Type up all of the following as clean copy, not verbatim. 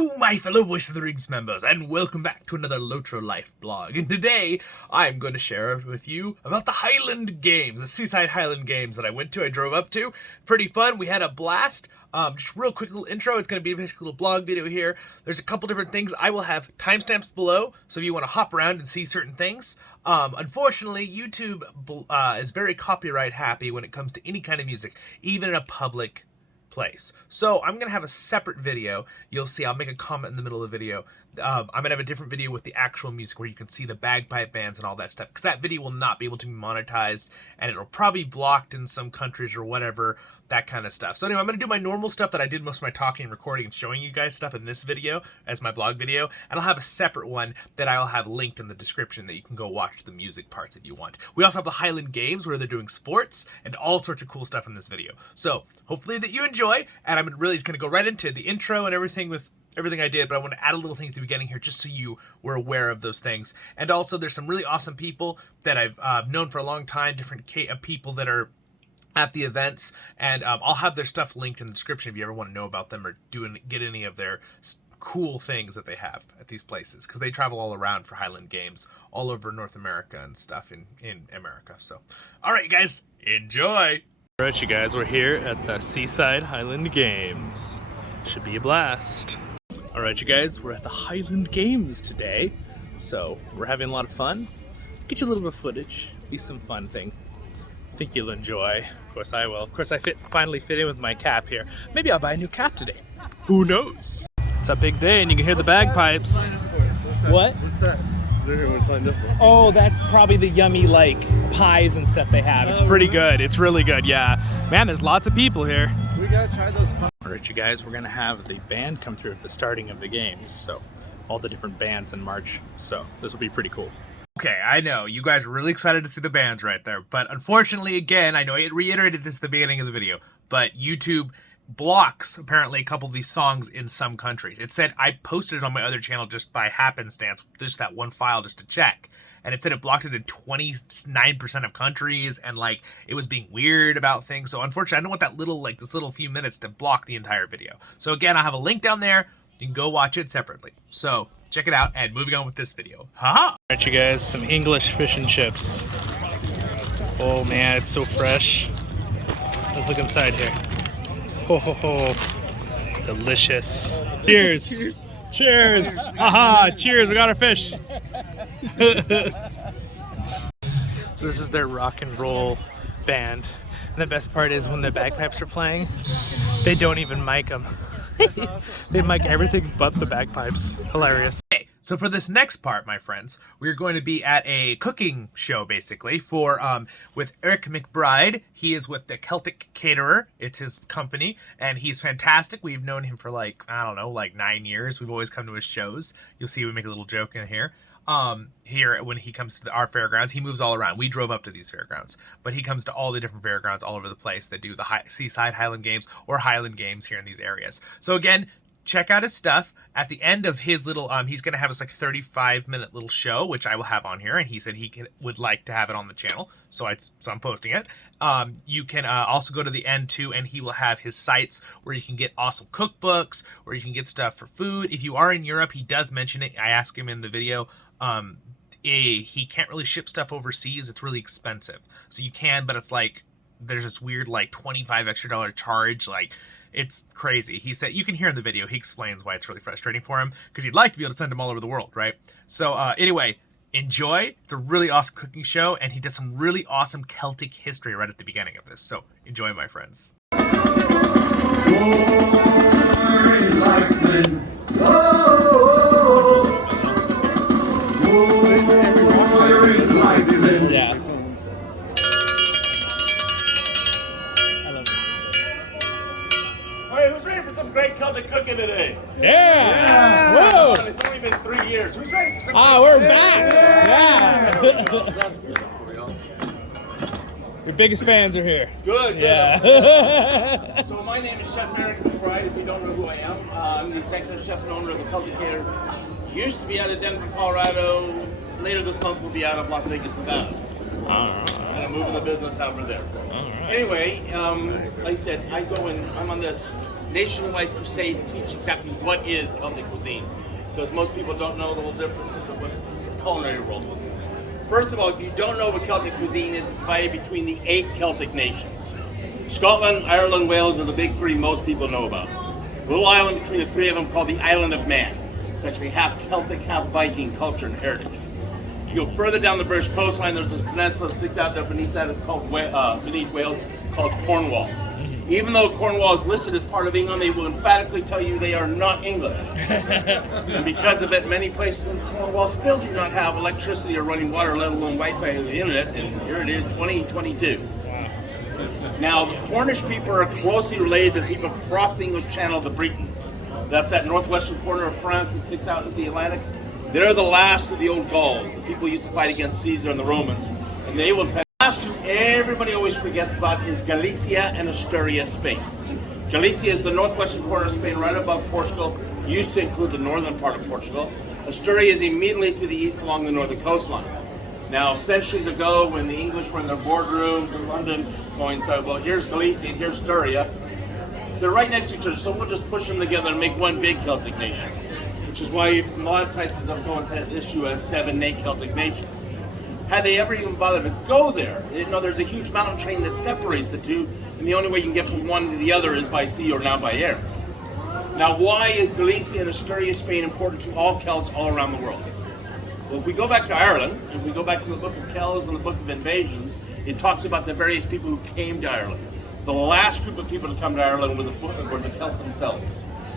Hello, my fellow Voice of the Rings members, and welcome back to another LOTRO Life blog. And today, I'm going to share with you about the Highland Games, the Seaside Highland Games that I drove up to. Pretty fun. We had a blast. Just real quick little intro. It's going to be basically a little blog video here. There's a couple different things. I will have timestamps below, so if you want to hop around and see certain things. Unfortunately, YouTube is very copyright happy when it comes to any kind of music, even in a public place. So I'm gonna have a separate video. You'll see I'll make a comment in the middle of the video. I'm gonna have a different video with the actual music where you can see the bagpipe bands and all that stuff, because that video will not be able to be monetized and it'll probably be blocked in some countries or whatever, that kind of stuff. So anyway, I'm gonna do my normal stuff that I did most of my talking and recording and showing you guys stuff in this video as my blog video, and I'll have a separate one that I'll have linked in the description that you can go watch the music parts if you want. We also have the Highland Games where they're doing sports and all sorts of cool stuff in this video. So hopefully that you enjoy, and I'm really just gonna go right into the intro and everything with everything I did, but I want to add a little thing at the beginning here just so you were aware of those things. And also there's some really awesome people that I've known for a long time, different people that are at the events, and I'll have their stuff linked in the description if you ever want to know about them or get any of their cool things that they have at these places, because they travel all around for Highland Games all over North America and stuff in America. So all right, you guys, enjoy. All right, you guys, we're here at the Seaside Highland Games. Should be a blast. All right, you guys, we're at the Highland Games today, so we're having a lot of fun. Get you a little bit of footage, be some fun thing. I think you'll enjoy. Of course I will. Of course I finally fit in with my cap here. Maybe I'll buy a new cap today. Who knows? It's a big day and you can hear the bagpipes. What? What's that? Is there anyone signed up for? Oh, that's probably the yummy like pies and stuff they have. It's pretty good. It's really good, yeah. Man, there's lots of people here. We gotta try those. All right, you guys, we're gonna have the band come through at the starting of the games. So all the different bands in March. So this will be pretty cool. Okay, I know you guys are really excited to see the bands right there, but unfortunately, again, I know I reiterated this at the beginning of the video, but YouTube blocks apparently a couple of these songs in some countries. It said I posted it on my other channel just by happenstance, just that one file just to check, and it said it blocked it in 29% of countries, and like it was being weird about things. So unfortunately, I don't want that little this little few minutes to block the entire video. So again, I have a link down there. You can go watch it separately. So check it out, and moving on with this video. Haha! Alright, you guys, some English fish and chips. Oh man, it's so fresh. Let's look inside here. Ho ho ho. Delicious. Cheers. Cheers. Cheers. Aha, cheers, we got our fish. So this is their rock and roll band. And the best part is when the bagpipes are playing, they don't even mic them. They mic everything but the bagpipes. Hilarious. Okay, so for this next part, my friends, we're going to be at a cooking show, basically, for with Eric McBride. He is with the Celtic Caterer. It's his company, and he's fantastic. We've known him for like, I don't know, like 9 years. We've always come to his shows. You'll see we make a little joke in here. Here when he comes to our fairgrounds, he moves all around. We drove up to these fairgrounds, but he comes to all the different fairgrounds all over the place that do the Seaside Highland Games or Highland Games here in these areas. So again, check out his stuff. At the end of his little, he's going to have us like 35-minute little show, which I will have on here, and he said he would like to have it on the channel, so I'm posting it. You can also go to the end too, and he will have his sites where you can get awesome cookbooks, where you can get stuff for food. If you are in Europe, he does mention it. I asked him in the video. He can't really ship stuff overseas. It's really expensive. So you can, but it's like there's this weird like $25 extra charge. Like it's crazy. He said, you can hear in the video, he explains why it's really frustrating for him, because he'd like to be able to send them all over the world, right? So anyway, enjoy. It's a really awesome cooking show, and he does some really awesome Celtic history right at the beginning of this. So enjoy, my friends. Yeah. Alright, who's ready for some great Celtic cooking today? Yeah! Whoa! It's only been 3 years. Who's ready for some We're back! Yeah! Your biggest fans are here. Good. Yeah. So my name is Chef Eric McBride, if you don't know who I am. I'm the executive chef and owner of the Celtic Caterer. Used to be out of Denver, Colorado. Later this month we'll be out of Las Vegas, Nevada. Alright. And I'm moving the business over there. Alright. Anyway, like I said, I'm on this nationwide crusade to teach exactly what is Celtic cuisine, because most people don't know the whole difference of what the culinary world was. First of all, if you don't know what Celtic cuisine is, it's divided between the 8 Celtic nations. Scotland, Ireland, Wales are the big 3 most people know about. A little island between the 3 of them called the Island of Man. It's actually half Celtic, half Viking culture and heritage. You go further down the British coastline, there's this peninsula that sticks out there beneath that. It's called beneath Wales, called Cornwall. Even though Cornwall is listed as part of England, they will emphatically tell you they are not English. And because of it, many places in Cornwall still do not have electricity or running water, let alone Wi-Fi or the internet. And here it is, 2022. Now, the Cornish people are closely related to the people across the English Channel, the Britons. That's that northwestern corner of France that sticks out into the Atlantic. They're the last of the old Gauls, the people who used to fight against Caesar and the Romans. And they will tell the last 2 everybody always forgets about is Galicia and Asturias, Spain. Galicia is the northwestern corner of Spain, right above Portugal. Used to include the northern part of Portugal. Asturias is immediately to the east along the northern coastline. Now, centuries ago, when the English were in their boardrooms in London, going, so, well, here's Galicia and here's Styria. They're right next to each other, so we'll just push them together and make one big Celtic nation. Which is why a lot of places have always had this issue as 7 Celtic nations. Had they ever even bothered to go there, they didn't know there's a huge mountain chain that separates the 2, and the only way you can get from one to the other is by sea or now by air. Now, why is Galicia and Asturias, Spain important to all Celts all around the world? Well, if we go back to Ireland, if we go back to the Book of Kells and the Book of Invasions, it talks about the various people who came to Ireland. The last group of people to come to Ireland were the Celts themselves.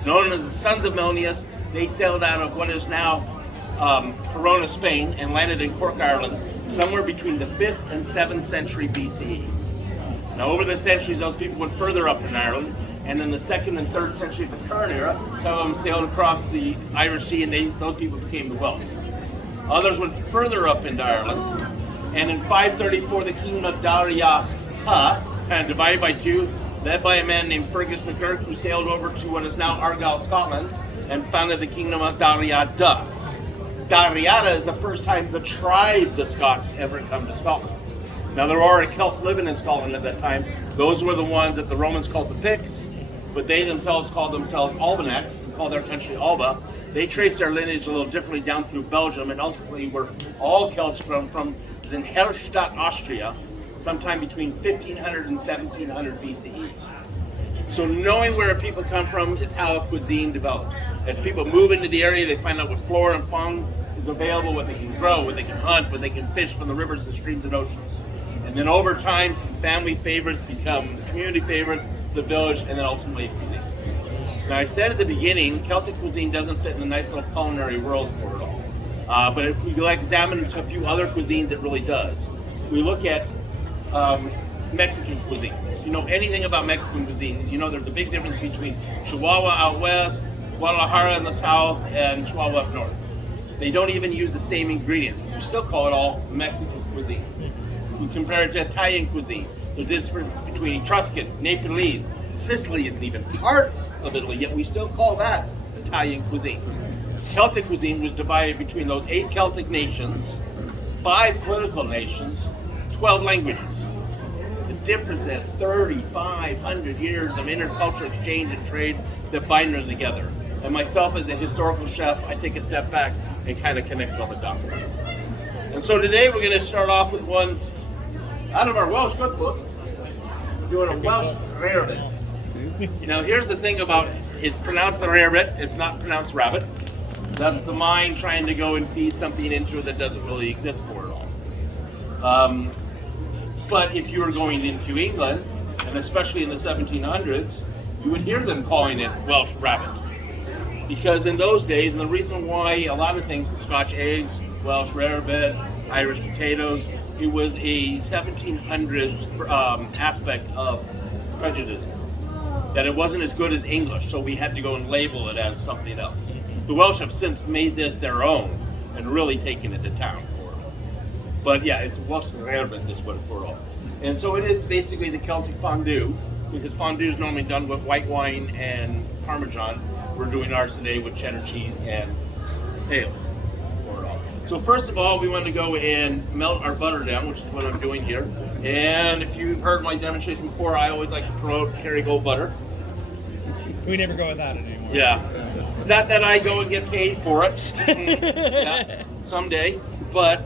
Known as the Sons of Melnius, they sailed out of what is now Corona, Spain, and landed in Cork, Ireland, somewhere between the 5th and 7th century BCE. Now, over the centuries, those people went further up in Ireland, and in the 2nd and 3rd century of the current era, some of them sailed across the Irish Sea, and those people became the Welsh. Others went further up into Ireland, and in 534, the kingdom of Daria kind of divided by 2, led by a man named Fergus MacGurk, who sailed over to what is now Argyll, Scotland, and founded the kingdom of Dariada. Dariada is the first time the tribe, the Scots, ever come to Scotland. Now, there were already Celts living in Scotland at that time. Those were the ones that the Romans called the Picts, but they themselves called themselves Albanites, and called their country Alba. They traced their lineage a little differently down through Belgium, and ultimately were all Celts from Zinhelstadt, Austria, sometime between 1500 and 1700 BCE. So knowing where people come from is how a cuisine develops. As people move into the area, they find out what flora and fauna is available, what they can grow, what they can hunt, what they can fish from the rivers, the streams, and oceans. And then over time, some family favorites become the community favorites, the village, and then ultimately cuisine. Now, I said at the beginning, Celtic cuisine doesn't fit in the nice little culinary world for it all. But if we examine a few other cuisines, it really does. We look at Mexican cuisine. If you know anything about Mexican cuisine, you know there's a big difference between Chihuahua out west, Guadalajara in the south, and Chihuahua up north. They don't even use the same ingredients. We still call it all Mexican cuisine. We compare it to Italian cuisine. The difference between Etruscan, Nepalese, Sicily isn't even part of Italy, yet we still call that Italian cuisine. Celtic cuisine was divided between those 8 Celtic nations, 5 political nations, 12 languages. The difference is 3,500 years of intercultural exchange and trade that bind them together. And myself as a historical chef, I take a step back and kind of connect all the dots. And so today we're going to start off with one out of our Welsh cookbook. We're doing a Welsh rarebit. Now here's the thing about it's pronounced the rarebit, it's not pronounced rabbit. That's the mind trying to go and feed something into it that doesn't really exist for it all. But if you were going into England, and especially in the 1700s, you would hear them calling it Welsh rabbit. Because in those days, and the reason why a lot of things, Scotch eggs, Welsh rarebit, Irish potatoes, it was a 1700s aspect of prejudice. That it wasn't as good as English, so we had to go and label it as something else. The Welsh have since made this their own and really taken it to town for it. But yeah, it's Welsh rarebit is what it's for all. And so it is basically the Celtic fondue, because fondue is normally done with white wine and Parmesan. We're doing ours today with cheddar cheese and ale for it all. So first of all, we want to go and melt our butter down, which is what I'm doing here. And if you've heard my demonstration before, I always like to promote Kerrygold butter. We never go without it anymore. Yeah. Not that I go and get paid for it. Yeah, someday. But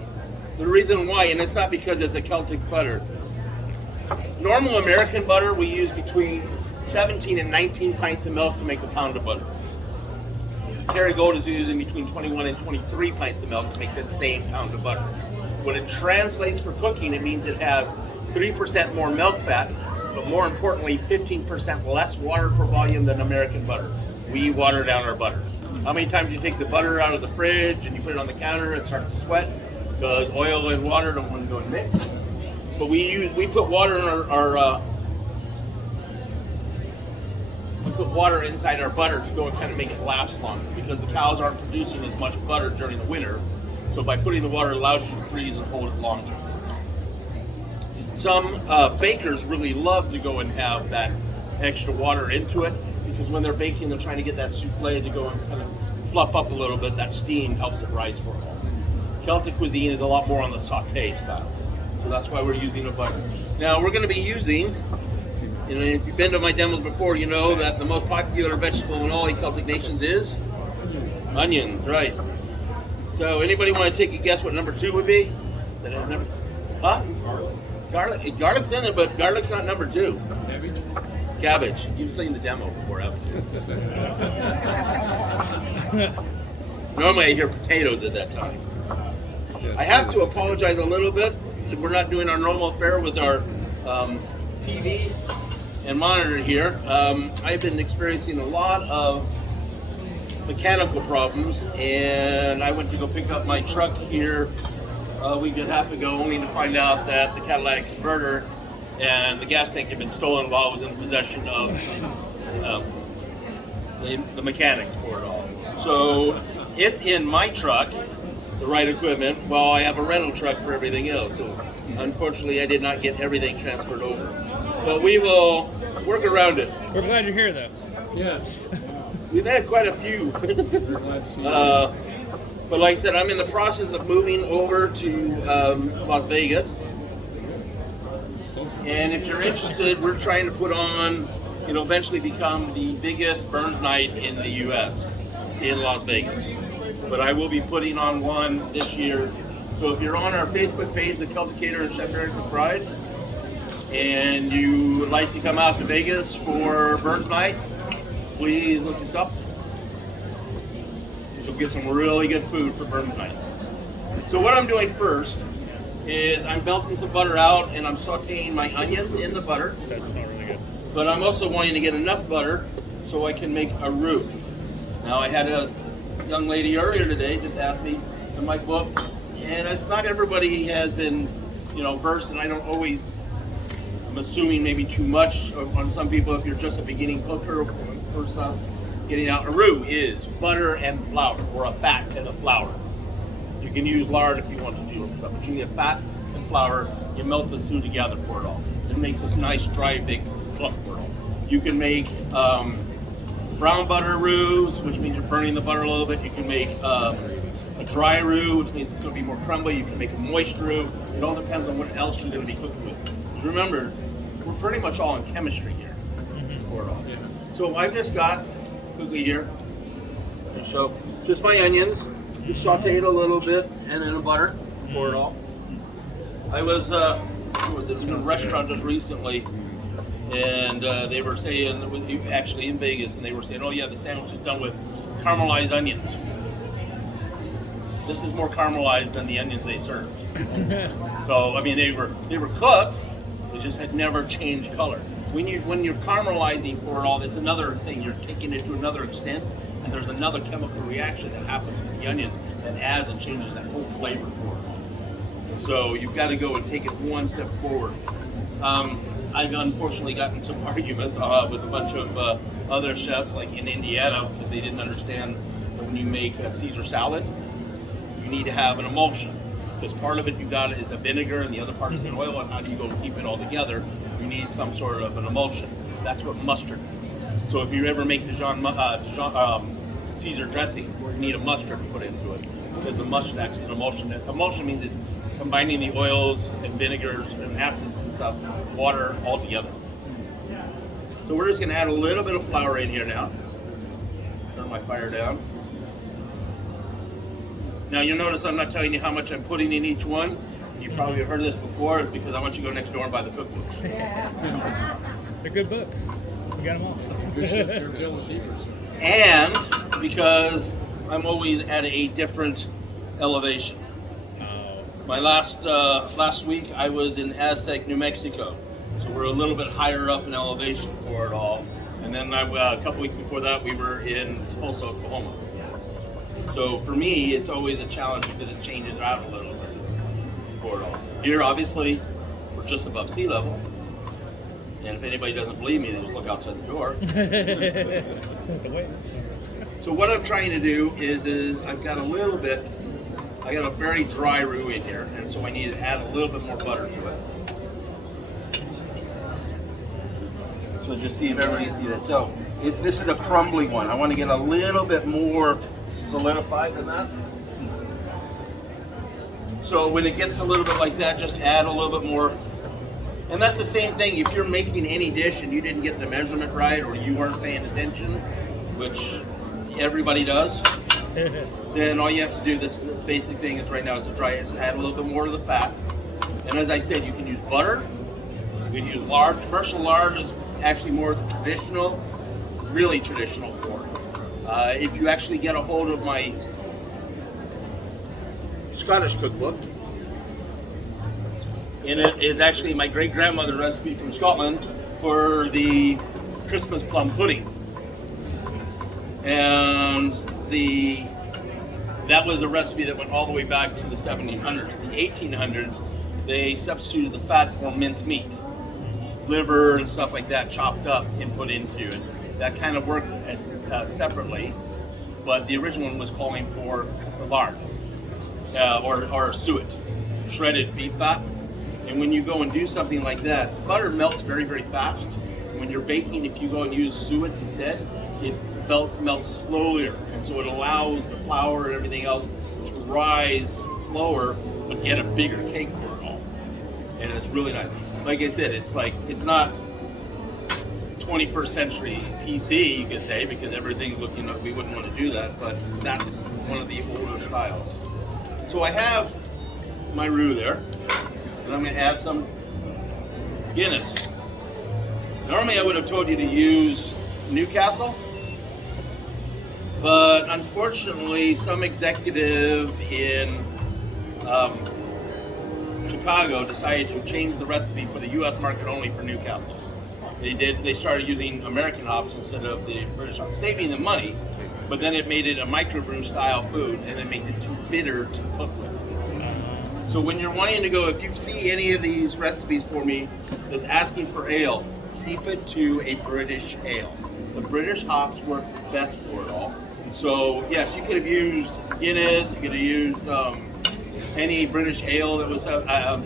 the reason why, and it's not because it's a Celtic butter. Normal American butter, we use between 17 and 19 pints of milk to make a pound of butter. Kerrygold is using between 21 and 23 pints of milk to make that same pound of butter. When it translates for cooking, it means it has 3% more milk fat, but more importantly, 15% less water per volume than American butter. We water down our butter. How many times you take the butter out of the fridge and you put it on the counter and it starts to sweat? Because oil and water don't want to go and mix. But we put water in we put water inside our butter to go and kind of make it last longer, because the cows aren't producing as much butter during the winter. So by putting the water, it allows you to freeze and hold it longer. Some bakers really love to go and have that extra water into it, because when they're baking, they're trying to get that souffle to go and kind of fluff up a little bit. That steam helps it rise for them. Celtic cuisine is a lot more on the saute style, so that's why we're using a butter. Now we're going to be using, and if you've been to my demos before, you know that the most popular vegetable in all the Celtic nations is onions, right? So anybody want to take a guess what number 2 would be? Huh? Garlic. Garlic's in it, but garlic's not number 2. Cabbage. You've seen the demo before, haven't you? Normally I hear potatoes at that time. I have to apologize a little bit. We're not doing our normal fare with our TV and monitor here. I've been experiencing a lot of mechanical problems, and I went to go pick up my truck here a week and a half ago, only to find out that the catalytic converter and the gas tank had been stolen while I was in possession of the mechanics for it all. So it's in my truck, the right equipment, while I have a rental truck for everything else. So unfortunately, I did not get everything transferred over. But we will work around it. We're glad you're here, though. Yes. We've had quite a few. But like I said, I'm in the process of moving over to Las Vegas. And if you're interested, we're trying to put on, eventually become the biggest Burns night in the U.S. in Las Vegas. But I will be putting on one this year. So if you're on our Facebook page, the Celtic Caterer and Server McBride, and you would like to come out to Vegas for Burns night, please look us up. You'll get some really good food for Burns night. So what I'm doing first is I'm melting some butter out, and I'm sauteing my onions in the butter. That smells really good. But I'm also wanting to get enough butter so I can make a roux. Now I had a young lady earlier today just asked me in my book, and it's not everybody has been, versed, and I don't always, I'm assuming maybe too much on some people if you're just a beginning cooker or first getting out. A roux is butter and flour, or a fat and a flour. You can use lard if you want to do stuff, but you need a fat and flour. You melt the two together for it all. It makes this nice, dry, big clump for it all. You can make brown butter roux, which means you're burning the butter a little bit. You can make a dry roux, which means it's going to be more crumbly. You can make a moist roux. It all depends on what else you're going to be cooking with. Because remember, we're pretty much all in chemistry here for it all. So I've just got quickly here. So just my onions, just sauteed a little bit, and then the butter for it all. I was in a restaurant just recently, and they were saying, actually in Vegas, and they were saying, oh yeah, the sandwich is done with caramelized onions. This is more caramelized than the onions they served. So I mean, they were cooked, they just had never changed color. When you're caramelizing for it all, it's another thing. You're taking it to another extent, and there's another chemical reaction that happens with the onions that adds and changes that whole flavor for it. So you've got to go and take it one step forward. I've unfortunately gotten some arguments with a bunch of other chefs, like in Indiana, because they didn't understand that when you make a Caesar salad, you need to have an emulsion. Because part of it you got is the vinegar, and the other part is the oil, and how do you go and keep it all together? You need some sort of an emulsion. That's what mustard is. So if you ever make Caesar dressing, you need a mustard to put into it, because the mustard acts as an emulsion. Emulsion means it's combining the oils and vinegars and acids and stuff, water all together. So we're just going to add a little bit of flour in here now. Turn my fire down. Now you'll notice I'm not telling you how much I'm putting in each one. You probably have heard this before, because I want you to go next door and buy the cookbooks. They're good books. We got them all. And because I'm always at a different elevation. My last week I was in Aztec, New Mexico, so we're a little bit higher up in elevation for it all. And then a couple weeks before that we were in Tulsa, Oklahoma. So for me, it's always a challenge because it changes out a little bit for it all. Here, obviously, we're just above sea level. And if anybody doesn't believe me, they just look outside the door. So what I'm trying to do is I've got I got a very dry roux in here, and so I need to add a little bit more butter to it. So just see if everybody can see that. So this is a crumbly one. I want to get a little bit more solidified than that. So when it gets a little bit like that, just add a little bit more. And that's the same thing if you're making any dish and you didn't get the measurement right, or you weren't paying attention, which everybody does. Then all you have to do, this basic thing is right now is to try is add a little bit more of the fat. And as I said, you can use butter, you can use lard. Commercial lard is actually more traditional, really traditional for it. If you actually get a hold of my Scottish cookbook, and it is actually my great-grandmother's recipe from Scotland for the Christmas plum pudding. And that was a recipe that went all the way back to the 1700s. The 1800s, they substituted the fat for minced meat, liver and stuff like that, chopped up and put into it. That kind of worked separately, but the original one was calling for lard or suet, shredded beef fat. And when you go and do something like that, butter melts very, very fast. When you're baking, if you go and use suet instead, it melts slower, and so it allows the flour and everything else to rise slower, but get a bigger cake for it all. And it's really nice. Like I said, it's not 21st century PC, you could say, because everything's looking like we wouldn't want to do that, but that's one of the older styles. So I have my roux there, and I'm going to add some Guinness. Normally I would have told you to use Newcastle, but unfortunately some executive in Chicago decided to change the recipe for the U.S. market only for Newcastle. They started using American hops instead of the British hops, saving them money, but then it made it a microbrew style food, and it made it too bitter to cook with. So when you're wanting to go, if you see any of these recipes for me that's asking for ale, keep it to a British ale. The British hops work best for it all. So yes, you could have used Guinness, you could have used any British ale that was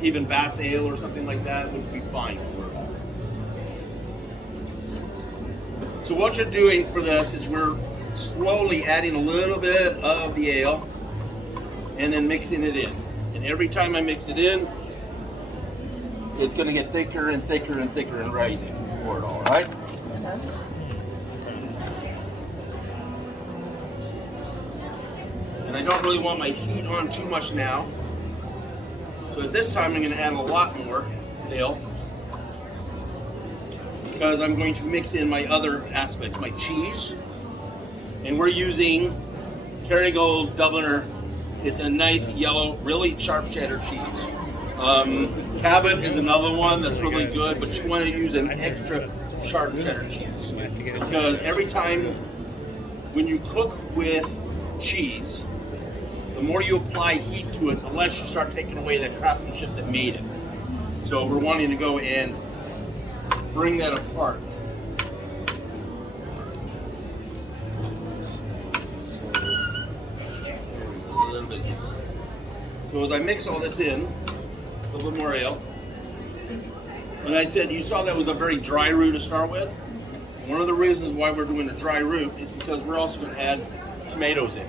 even Bass ale or something like that would be fine for it all. So what you're doing for this is we're slowly adding a little bit of the ale and then mixing it in. And every time I mix it in, it's going to get thicker and thicker and thicker and rising for it all, right? And I don't really want my heat on too much now. So at this time I'm going to add a lot more ale, because I'm going to mix in my other aspects, my cheese. And we're using Kerrygold Dubliner. It's a nice yellow, really sharp cheddar cheese. Cabot is another one that's really good, but you want to use an extra sharp cheddar cheese. Because every time when you cook with cheese, the more you apply heat to it, the less you start taking away that craftsmanship that made it. So we're wanting to go and bring that apart. A little bit. So as I mix all this in, a little bit more ale. And I said, you saw that was a very dry roux to start with. One of the reasons why we're doing a dry roux is because we're also going to add tomatoes in.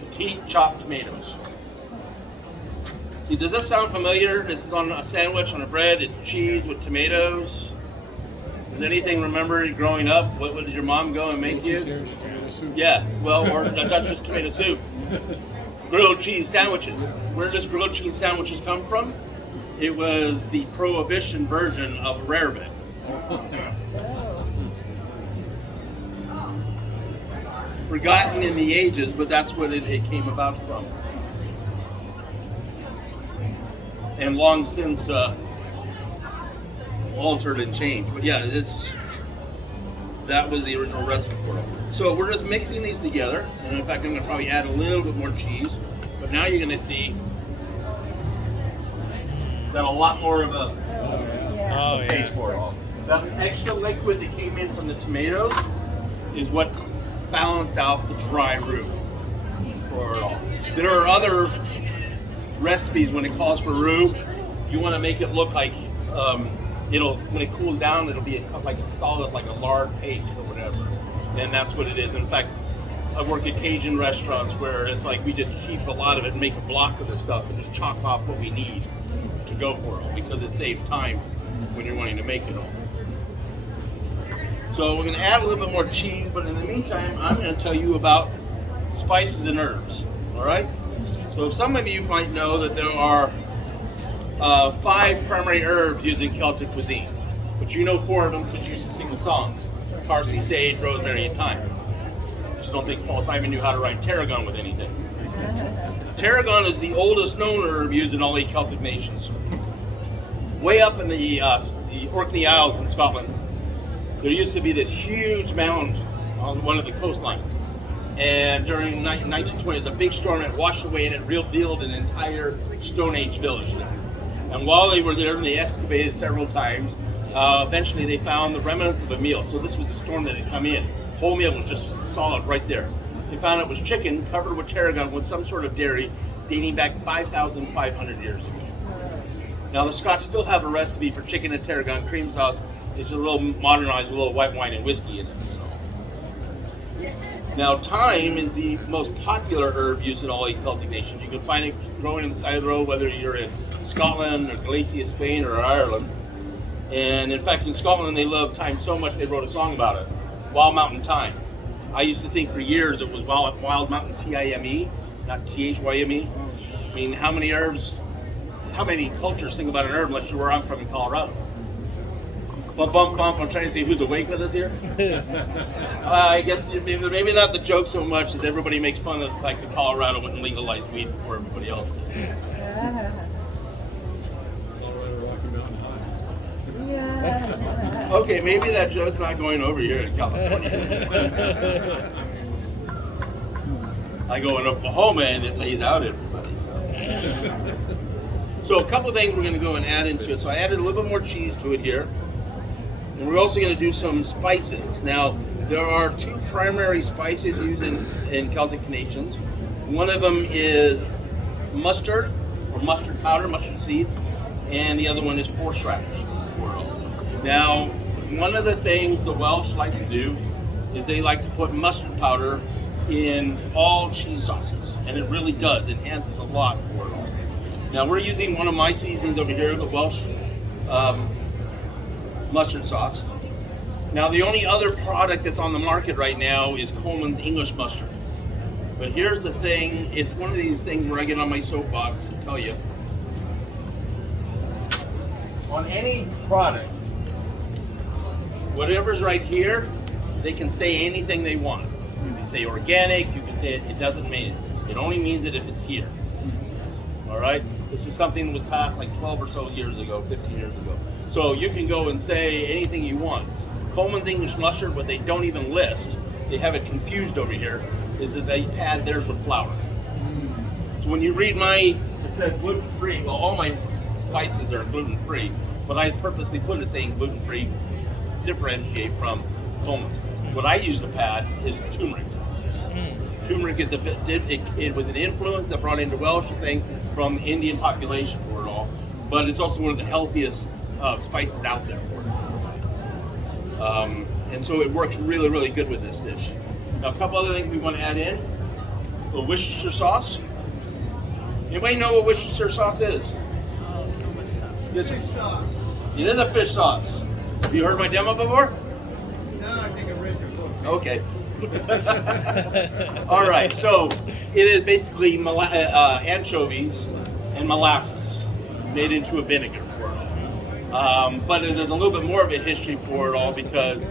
Petite chopped tomatoes. See, does this sound familiar? This is on a sandwich, on a bread. It's cheese with tomatoes. Does anything remember growing up? What did your mom go and make you? Yeah, well, or that's just tomato soup. Grilled cheese sandwiches. Where does grilled cheese sandwiches come from? It was the prohibition version of rarebit. Forgotten in the ages, but that's what it came about from. And long since altered and changed. But yeah, that was the original recipe for it. So we're just mixing these together, and in fact I'm going to probably add a little bit more cheese. But now you're going to see that a lot more of a taste for it. That extra liquid that came in from the tomatoes is what balanced out the dry roux for it all. There are other recipes when it calls for roux. You want to make it look like when it cools down, it'll be like a solid, like a lard paste or whatever. And that's what it is. In fact, I've worked at Cajun restaurants where it's like we just keep a lot of it and make a block of this stuff and just chop off what we need to go for it because it saves time when you're wanting to make it all. So we're going to add a little bit more cheese, but in the meantime, I'm going to tell you about spices and herbs. All right? So some of you might know that there are 5 primary herbs used in Celtic cuisine, but you know 4 of them because you used to sing the songs: parsley, sage, rosemary, and thyme. I just don't think Paul Simon knew how to write tarragon with anything. Tarragon is the oldest known herb used in all 8 Celtic nations. Way up in the Orkney Isles in Scotland, there used to be this huge mound on one of the coastlines. And during the 1920s, a big storm had washed away and it revealed an entire Stone Age village there. And while they were there, they excavated several times. Eventually, they found the remnants of a meal. So this was a storm that had come in. The whole meal was just solid right there. They found it was chicken covered with tarragon with some sort of dairy dating back 5,500 years ago. Now, the Scots still have a recipe for chicken and tarragon cream sauce. It's a little modernized with a little white wine and whiskey in it. Now, thyme is the most popular herb used in all 8 Celtic nations. You can find it growing in the side of the road, whether you're in Scotland or Galicia, Spain, or Ireland. And in fact, in Scotland, they love thyme so much they wrote a song about it, Wild Mountain Thyme. I used to think for years it was Wild Mountain T-I-M-E, not T-H-Y-M-E. I mean, how many cultures sing about an herb unless you're where I'm from in Colorado? Bump, bump, bump. I'm trying to see who's awake with us here. I guess maybe not the joke so much that everybody makes fun of like the Colorado wouldn't legalize weed before everybody else. Okay, maybe that joke's not going over here in California. I go in Oklahoma and it lays out everybody. So a couple of things we're going to go and add into it. So I added a little bit more cheese to it here. And we're also going to do some spices. Now, there are 2 primary spices used in Celtic nations. One of them is mustard, or mustard powder, mustard seed, and the other one is horseradish. Now, one of the things the Welsh like to do is they like to put mustard powder in all cheese sauces, and it really does. It enhances a lot for it all. Now, we're using one of my seasonings over here, the Welsh mustard sauce. Now, the only other product that's on the market right now is Coleman's English mustard. But here's the thing, it's one of these things where I get on my soapbox and tell you, on any product, whatever's right here, they can say anything they want. You can say organic, you can say it doesn't mean it. It only means it if it's here. All right? This is something that was passed like 12 or so years ago, 15 years ago. So you can go and say anything you want. Coleman's English mustard, what they don't even list, they have it confused over here, is that they pad theirs with flour. So when you read it says gluten-free. Well, all my spices are gluten-free, but I purposely put it saying gluten-free, differentiate from Coleman's. What I use to pad is turmeric. Turmeric is it was an influence that brought into Welsh thing from the Indian population for it all, but it's also one of the healthiest spices out there for it. And so it works really, really good with this dish. Now, a couple other things we want to add in. A Worcestershire sauce. Anybody know what Worcestershire sauce is? It is a fish sauce. Have you heard my demo before? No, I think I read your book. Okay. All right, so it is basically anchovies and molasses made into a vinegar for it all. But there's a little bit more of a history for it all because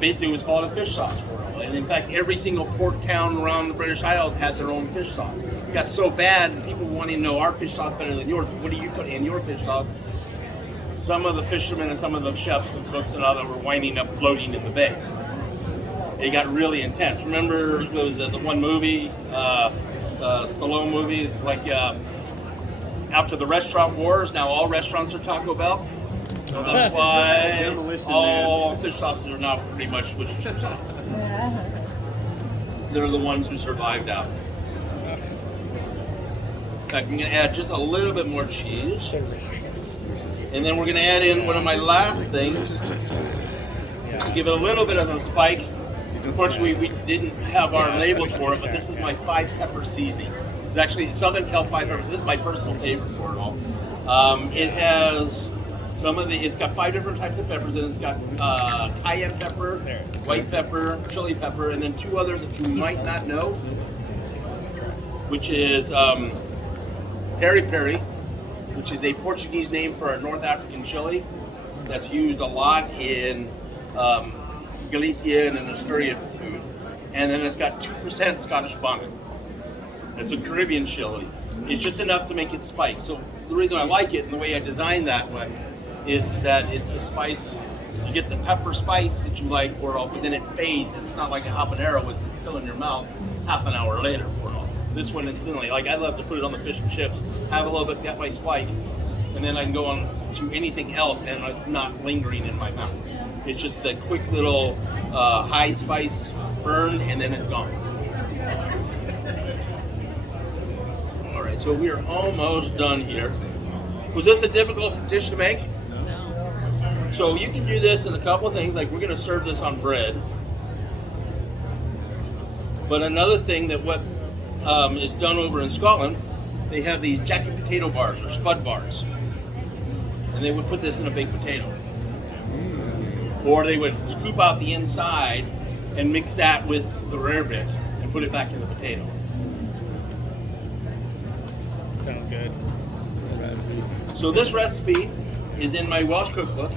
basically it was called a fish sauce for it all. And in fact, every single port town around the British Isles has their own fish sauce. It got so bad, people wanting to know our fish sauce better than yours. What do you put in your fish sauce? Some of the fishermen and some of the chefs and cooks and all that were winding up floating in the bay. It got really intense. Remember there was the one movie, Stallone movie, it's like after the restaurant wars, now all restaurants are Taco Bell. So that's why all fish sauces are now pretty much Worcestershire sauce. They're the ones who survived out. In fact, I'm going to add just a little bit more cheese. And then we're going to add in one of my last things to give it a little bit of a spike. Unfortunately, we didn't have our labels for it, but this is my 5-pepper seasoning. It's actually Southern Cal 5 peppers. This is my personal favorite for it all. It has it's got 5 different types of peppers, and it's got cayenne pepper, white pepper, chili pepper, and then 2 others that you might not know, which is peri peri, which is a Portuguese name for a North African chili that's used a lot in Galician and Asturian food. And then it's got 2% Scottish bonnet. It's a Caribbean chili. It's just enough to make it spike. So the reason I like it and the way I designed that one is that it's a spice. You get the pepper spice that you like for it all, but then it fades. It's not like a habanero, it's still in your mouth half an hour later for it all. This one instantly, like I love to put it on the fish and chips, have a little bit, get my spike, and then I can go on to anything else and it's not lingering in my mouth. It's just the quick little high spice burn and then it's gone. All right, so we are almost done here. Was this a difficult dish to make? No. So you can do this in a couple of things, like we're gonna serve this on bread. But another thing that is done over in Scotland, they have the jacket potato bars or spud bars. And they would put this in a baked potato. Or they would scoop out the inside and mix that with the rare bit and put it back in the potato. Sounds good. So this recipe is in my Welsh cookbook.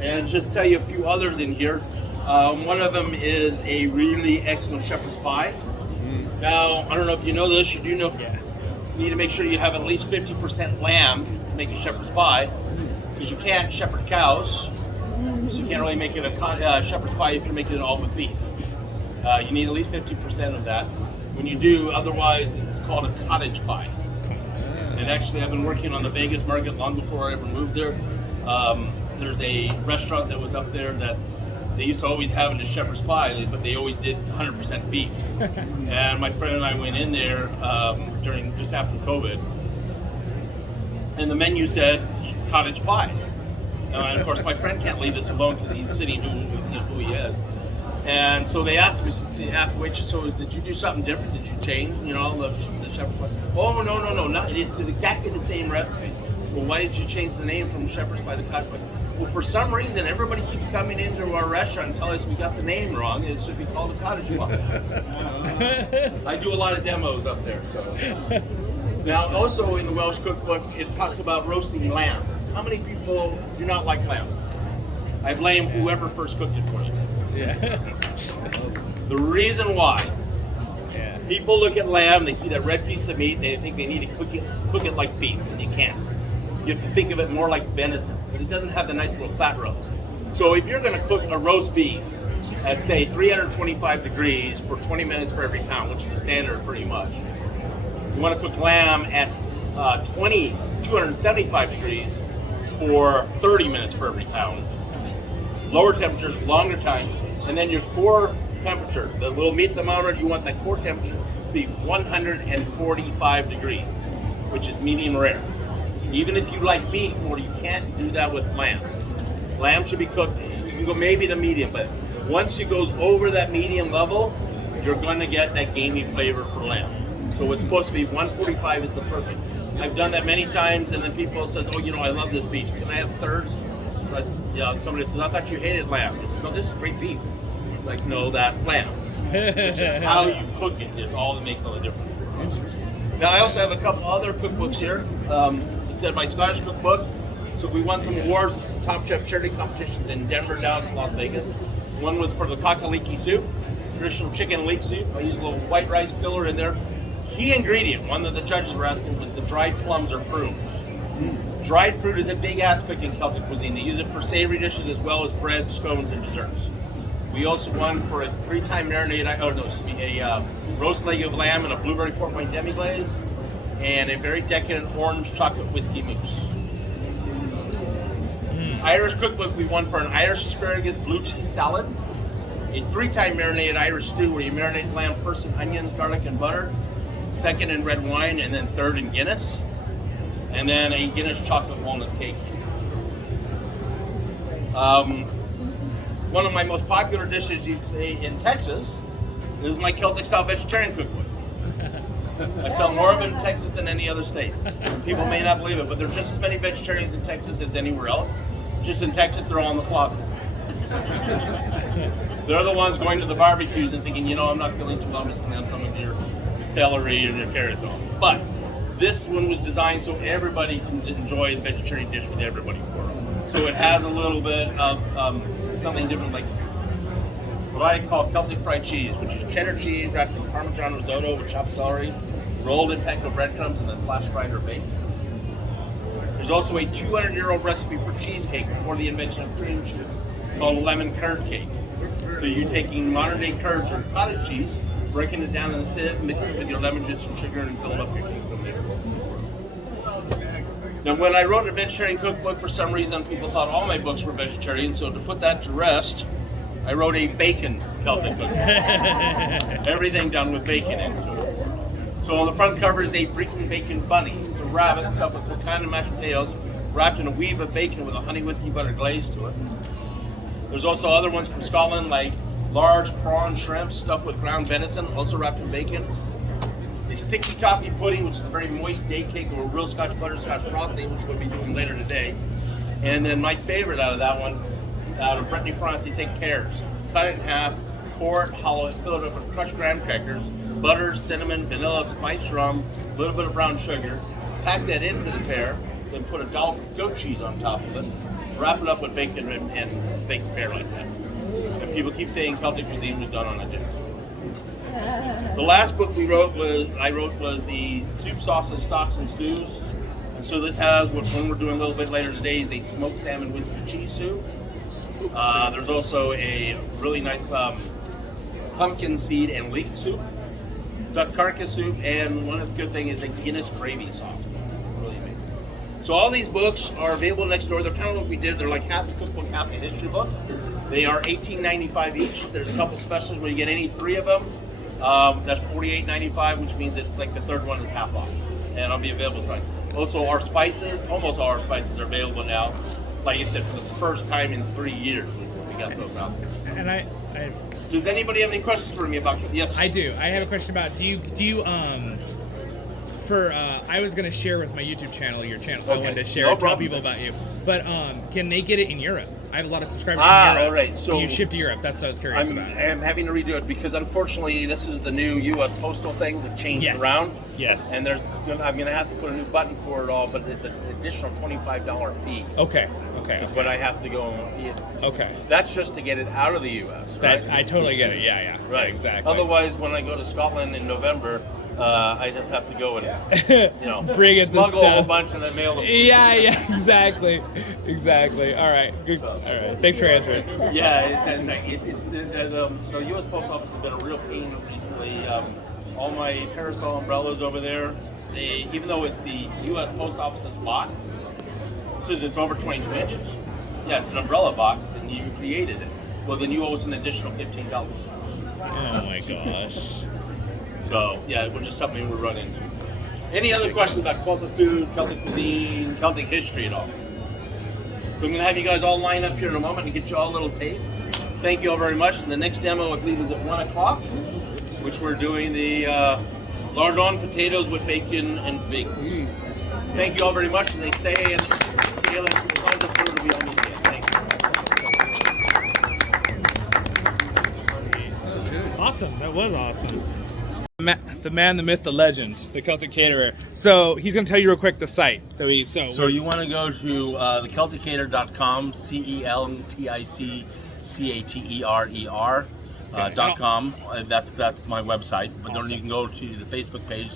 And just to tell you a few others in here. One of them is a really excellent shepherd's pie. Now, I don't know if you know this, you do know, you need to make sure you have at least 50% lamb to make a shepherd's pie, because you can't shepherd cows, so you can't really make it a shepherd's pie if you're making it all with beef. You need at least 50% of that. When you do, otherwise it's called a cottage pie. And actually I've been working on the Vegas market long before I ever moved there. There's a restaurant that was up there that they used to always have in the shepherd's pie, but they always did 100% beef. And my friend and I went in there during just after COVID, and the menu said cottage pie. And of course, my friend can't leave this alone because he's sitting who he is. And so they asked me, the waitress, so did you do something different? Did you change, the shepherd's pie? Oh, no, not. It's exactly the same recipe. Well, why did you change the name from shepherd's pie to cottage pie? Well, for some reason, everybody keeps coming into our restaurant and telling us we got the name wrong. It should be called a cottage pie. I do a lot of demos up there. So. Now, also in the Welsh cookbook, it talks about roasting lamb. How many people do not like lamb? I blame whoever first cooked it for you. Yeah. The reason why. People look at lamb, they see that red piece of meat, and they think they need to cook it like beef, and you can't. You have to think of it more like venison, but it doesn't have the nice little fat roast. So if you're going to cook a roast beef at, say, 325 degrees for 20 minutes for every pound, which is the standard pretty much, you want to cook lamb at 275 degrees for 30 minutes for every pound. Lower temperatures, longer times, and then your core temperature, the little meat thermometer, you want that core temperature to be 145 degrees, which is medium rare. Even if you like beef more, you can't do that with lamb. Lamb should be cooked, you can go maybe to medium, but once you go over that medium level, you're going to get that gamey flavor for lamb. So it's supposed to be 145 is the perfect. I've done that many times, and then people say, oh, I love this beef. Can I have thirds? So somebody says, I thought you hated lamb. I said, no, this is great beef. It's like, no, that's lamb. It's just how you cook it is all that makes all the difference. Now, I also have a couple other cookbooks here. It's in my Scottish cookbook. So we won some awards and some Top Chef charity competitions in Denver, Dallas, and Las Vegas. One was for the kakaliki soup, traditional chicken leek soup. I used a little white rice filler in there. Key ingredient, one that the judges were asking, was the dried plums or prunes. Dried fruit is a big aspect in Celtic cuisine. They use it for savory dishes as well as bread, scones, and desserts. We also won for a 3-time marinade, a roast leg of lamb and a blueberry pork wine demi-glaze, and a very decadent orange chocolate whiskey mousse. Irish cookbook, we won for an Irish asparagus blue cheese salad, a 3-time marinated Irish stew where you marinate lamb first in onions, garlic, and butter, second in red wine, and then third in Guinness, and then a Guinness chocolate walnut cake. One of my most popular dishes, you'd say, in Texas is my Celtic style vegetarian cookbook. I sell more of it in Texas than any other state. People may not believe it, but there are just as many vegetarians in Texas as anywhere else. Just in Texas, they're all in the closet. They're the ones going to the barbecues and thinking, I'm not feeling too well, I'm just going to have some of your celery and your carrots on. But this one was designed so everybody can enjoy the vegetarian dish with everybody for it. So it has a little bit of something different, like what I call Celtic fried cheese, which is cheddar cheese wrapped in Parmesan risotto with chopped celery, rolled in panko breadcrumbs, and then flash fried or baked. There's also a 200-year-old recipe for cheesecake before the invention of cream cheese called a lemon curd cake. So you're taking modern-day curds or cottage cheese, breaking it down in a sieve, mixing it with your lemon juice and sugar, and filling up your cake from there. Now, when I wrote a vegetarian cookbook, for some reason, people thought all my books were vegetarian, so to put that to rest, I wrote a bacon Celtic cookbook. Everything done with bacon in it. So on the front cover is a Breton bacon bunny. It's a rabbit stuffed with pecan and mashed potatoes, wrapped in a weave of bacon with a honey whiskey butter glaze to it. There's also other ones from Scotland, like large prawn shrimp stuffed with ground venison, also wrapped in bacon. A sticky toffee pudding, which is a very moist day cake with a real Scotch butterscotch frosting, which we'll be doing later today. And then my favorite out of that one, out of Brittany, France, they take pears, cut it in half, pour it hollow, fill it up with crushed graham crackers, butter, cinnamon, vanilla, spiced rum, a little bit of brown sugar, pack that into the pear, then put a dollop of goat cheese on top of it, wrap it up with bacon and bake the pear like that. And people keep saying Celtic cuisine was done on a dish. The last book I wrote was the soup, sauces, stocks, and stews. And so this has what one we're doing a little bit later today is a smoked salmon whiskey cheese soup. There's also a really nice pumpkin seed and leek soup, duck carcass soup, and one of the good things is a Guinness gravy sauce. Really amazing. So all these books are available next door. They're kind of what we did. They're like half a cookbook, half a history book. They are $18.95 each. There's a couple specials where you get any 3 of them. That's $48.95, which means it's like the third one is half off, and I'll be available soon. Also, our spices, almost all our spices are available now. Like I said, for the first time in 3 years, we got those out. And I Does anybody have any questions for me about? Yes, I do. I have a question about I was gonna share with my YouTube channel your channel. Okay. I wanted to share No and tell problem. people about you. But can they get it in Europe? I have a lot of subscribers in Europe. All right. So do you ship to Europe? That's what I was curious about. I'm having to redo it because unfortunately this is the new U.S. postal thing that changed around. Yes. And I'm going to have to put a new button for it all, but it's an additional $25 fee. Okay. Is what I have to go and Okay. That's just to get it out of the U.S. Right? I totally get it. Yeah. Right. Exactly. Otherwise, when I go to Scotland in November, I just have to go and bring it the smuggle a whole stuff. bunch and then mail them. Yeah. Exactly. All right. Good. All right. Thanks for answering. Yeah, the U.S. Post Office has been a real pain recently. All my parasol umbrellas over there, even though it's the U.S. Post Office's box, says it's over 22 inches. Yeah, it's an umbrella box, and you created it. Well, then you owe us an additional $15. Oh my gosh. So, yeah, it was just something we're running into. Any other questions about Celtic food, Celtic cuisine, Celtic history at all? So I'm going to have you guys all line up here in a moment and get you all a little taste. Thank you all very much. And the next demo, I believe, is at 1 o'clock, which we're doing the lardon potatoes with bacon and figs. Thank you all very much. And they say, and the food will be almost here. Thank you. awesome. That was awesome. The man, the myth, the legend, the Celtic Caterer. So he's going to tell you real quick the site that we. So you want to go to thecelticcaterer.com, CELTICCATERER.com. That's my website. But then you can go to the Facebook page.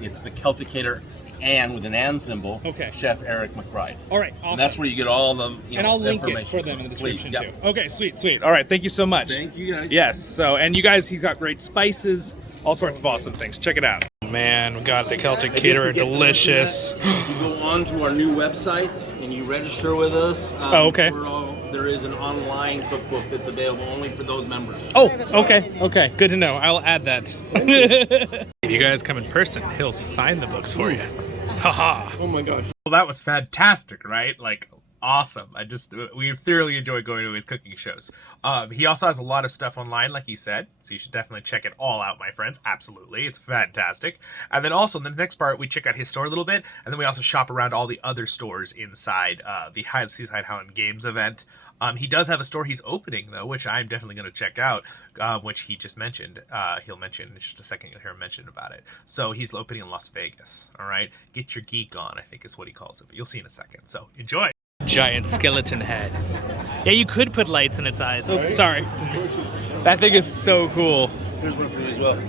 It's the Celtic Caterer, and with an and symbol. Okay. Chef Eric McBride. All right. Awesome. And that's where you get all the. And I'll link it for them in the description too. Okay. Sweet. All right. Thank you so much. Thank you guys. Yes. So, and you guys, he's got great spices, all sorts of awesome things. Check it out. Man, we got the Celtic Caterer, delicious. You go on to our new website and you register with us. Okay. There is an online cookbook that's available only for those members. Oh, okay. Good to know. I'll add that. If you guys come in person, he'll sign the books for you. Haha. Oh my gosh. Well, that was fantastic, right? Like, awesome. We thoroughly enjoy going to his cooking shows. He also has a lot of stuff online, like he said, so you should definitely check it all out, my friends. Absolutely. It's fantastic. And then also in the next part, we check out his store a little bit, and then we also shop around all the other stores inside the Seaside Highland Games event. He does have a store he's opening, though, which I'm definitely going to check out, which he just mentioned. He'll mention in just a second. You'll hear him mention about it. So he's opening in Las Vegas, all right? Get your geek on, I think is what he calls it, but you'll see in a second. So enjoy. Giant skeleton head. Yeah, you could put lights in its eyes. Oh, sorry. That thing is so cool. Here's one for you as well.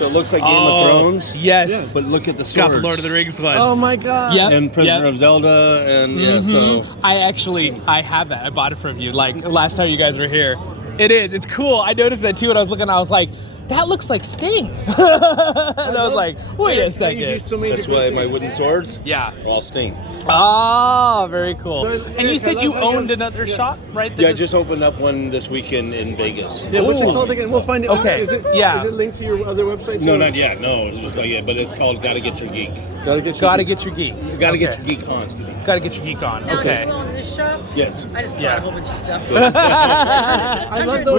So it looks like Game of Thrones. Yes. Yeah, but look at the It's got swords. the Lord of the Rings ones. Oh my god. Yep. And Prisoner of Zelda, and yeah, so. I have that. I bought it from you, like, last time you guys were here. It is. It's cool. I noticed that too when I was looking. I was like, that looks like Sting. And I was like, wait a second. That's why my wooden swords Yeah. are all Sting. Oh, very cool. And you said you owned another shop, right? Yeah, I just opened up one this weekend in Vegas. Yeah, what's it called again? We'll find it. Okay. Is it linked to your other website? No, not yet. No, it's just like but it's called Gotta Get Your Geek. Gotta get your geek. Gotta get your geek on. Gotta get your geek on. Okay. Now, this shop, Yes. I just bought Yeah. a whole bunch of stuff. I love those.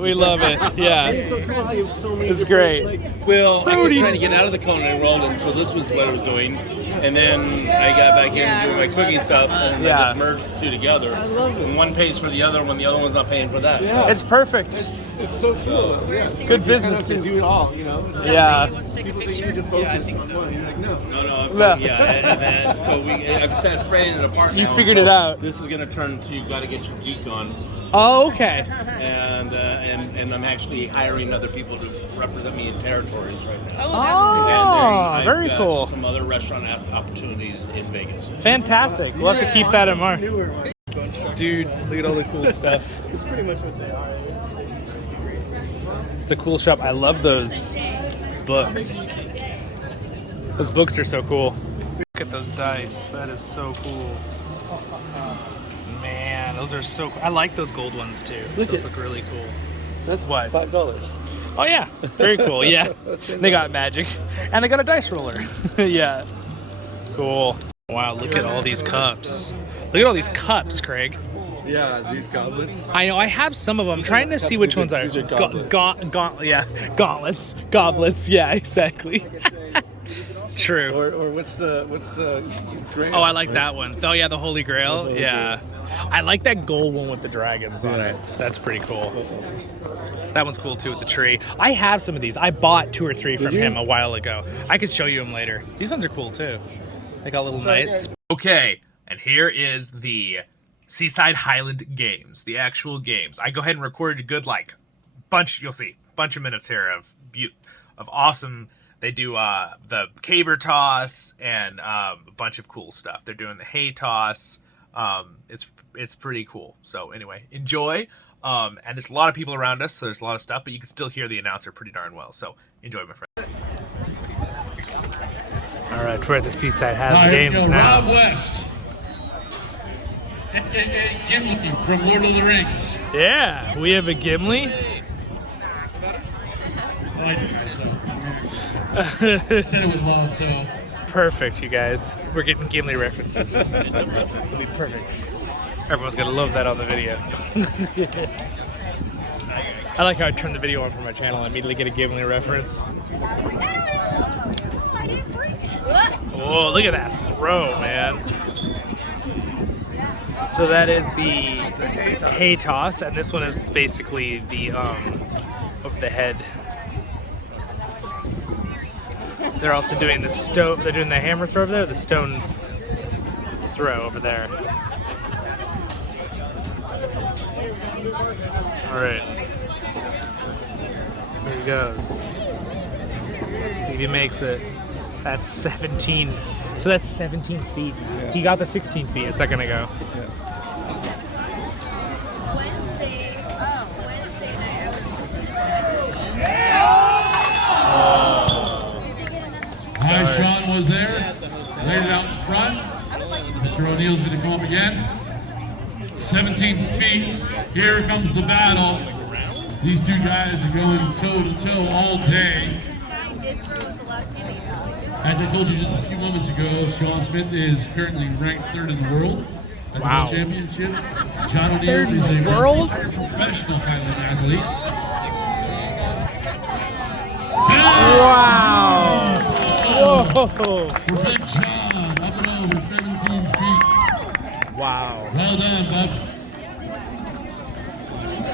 We love it. Yeah. It's so cool how you have so many It's different, great. Well, I was Howdy. trying to get out of the culinary world, and so this was what I was doing. And then I got back in doing my cooking stuff, and Yeah. I just merged the two together. I love it. And one pays for the other when the other one's not paying for that. Yeah. It's perfect. It's so cool. Yeah. Good You business. kind of can do it all, you know? Yeah. You want to take a People say you picture? need to focus on one. You're like, no. No, No. yeah, and then so I've set it apart now. You figured so it out. This is gonna turn to Gotta Get Your Geek on, Oh, okay. and I'm actually hiring other people to represent me in territories right now. Oh, Oh, I've very got cool. Some other restaurant opportunities in Vegas. Fantastic. We'll have to keep that in mind. Newer. Dude, look at all the cool stuff. It's pretty much what they are. It's a cool shop. I love those books. Those books are so cool. Look at those dice. That is so cool. Man, those are so cool. I like those gold ones too. Those look really cool. That's What? $5. Oh yeah, very cool. Yeah, they got magic, and they got a dice roller. Yeah, cool. Wow, look at all these cups. Look at all these cups, Craig. Yeah, these goblets. I know I have some of them. I'm trying to see which ones are. These are goblets. Gauntlets. Goblets. Yeah, exactly. True. Or what's the grail? Oh, I like that one. Oh yeah, the Holy Grail. Yeah, I like that gold one with the dragons on it. That's pretty cool. That one's cool too with the tree. I have some of these. I bought 2 or 3 from him a while ago. I could show you them later. These ones are cool too. They got little knights. Okay, and here is the Seaside Highland Games, the actual games. I go ahead and recorded a good, like, you'll see, bunch of minutes here of awesome. They do the caber toss and a bunch of cool stuff. They're doing the hay toss. It's pretty cool. So anyway, enjoy. And there's a lot of people around us, so there's a lot of stuff, but you can still hear the announcer pretty darn well. So enjoy, my friend. All right, we're at the Seaside Highland Games now. Rob West. Gimli from Lord of the Rings. Yeah, we have a Gimli. I like it myself. Said it with love, so. Perfect, you guys. We're getting Gimli references. It'll be perfect. Everyone's gonna love that on the video. I like how I turn the video on for my channel and immediately get a Gimli reference. Whoa, look at that throw, man. So that is the hay toss, and this one is basically the over the head They're also doing the stone. They're doing the hammer throw over there. The stone throw over there. All right. Here he goes. See if he makes it. That's 17. So that's 17 feet. Yeah. He got the 16 feet a second ago. Wednesday night, Hi, Sean was there. Laid it out in front. Mr. O'Neill's going to come up again. 17 feet. Here comes the battle. These two guys are going toe-to-toe all day. this guy did throw with the left hand. He's really good. As I told you just a few moments ago, Sean Smith is currently ranked 3rd in the world at the Wow. World Championship. John O'Neill Third in is a the world? retired professional Highland athlete. Wow! Whoa! Good John, up and over 17 feet. Wow! Well done, bud.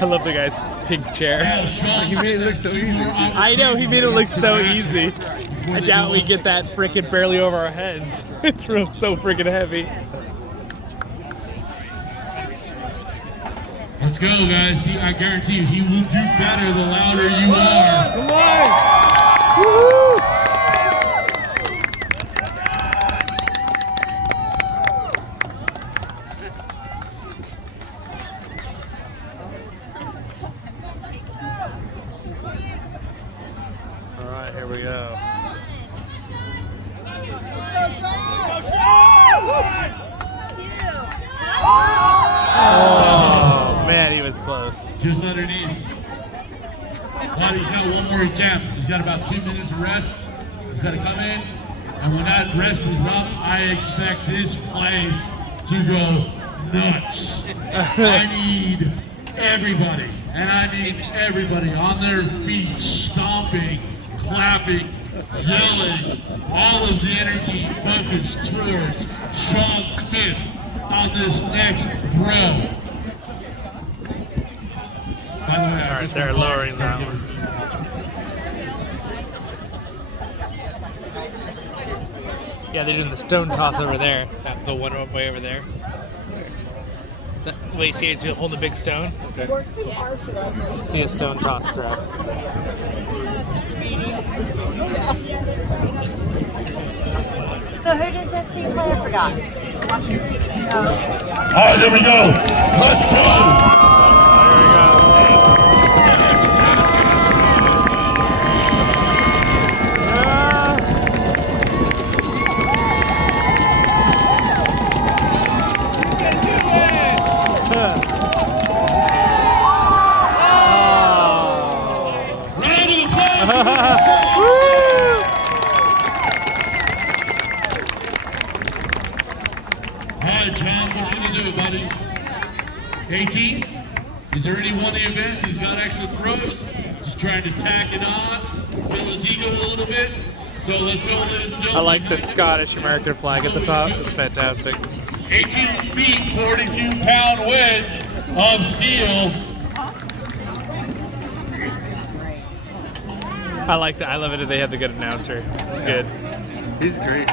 I love the guy's pink chair. Yeah, Sean He made it look Smith so has two easy. more I know, he made it look so opportunities easy. before I they doubt go we up. get that frickin' barely over our heads. It's real so freaking heavy. Let's go, guys. I guarantee you, he will do better the louder you are. Come on! All right, here we go. Oh man, he was close. Just underneath. But he's got one more attempt. He's got about 2 minutes of rest. He's got to come in. And when that rest is up, I expect this place to go nuts. I need everybody, and I need everybody on their feet, stomping, clapping, yelling, all of the energy focused towards Sean Smith on this next throw. By the way, All right, they're lowering that one. Yeah, they're doing the stone toss over there. The one way over there. Wait, see, he's holding a big stone. Let's see a stone toss throw. So who does this team play? I forgot. All right, there we go. Let's go. There he goes. Round of applause. All right, John, what can you do, buddy? 18? Is there any one of the events he's got extra throws? Just trying to tack it on, fill his ego a little bit. So let's go, ladies and gentlemen. I like the Scottish American flag at the top. It's fantastic. 18 feet, 42-pound wedge of steel. I like that. I love it that they have the good announcer. It's good. He's great.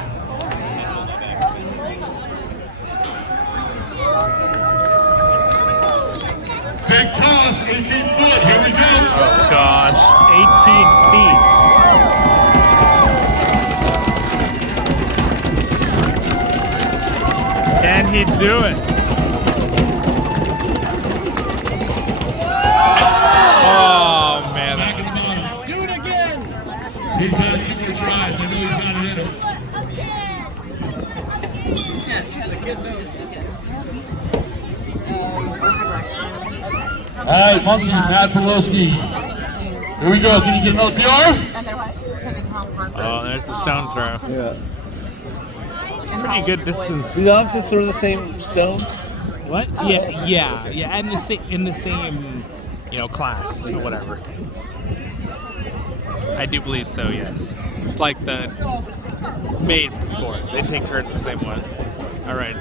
Big toss, 18 foot. Here we go. Oh gosh, 18 feet. Can he do it? Oh man, Back at the bottom. Do it again. He's got 2 more tries. I know he's got it in him. All right, Monkey, Matt Perlowski. Here we go. Can you get another PR? oh, there's the stone throw. Yeah. Pretty good distance. Do you have to throw the same stones? What? Yeah, and in the same, class or whatever. I do believe so. Yes. It's like it's made for the sport. They take turns the same way. All right.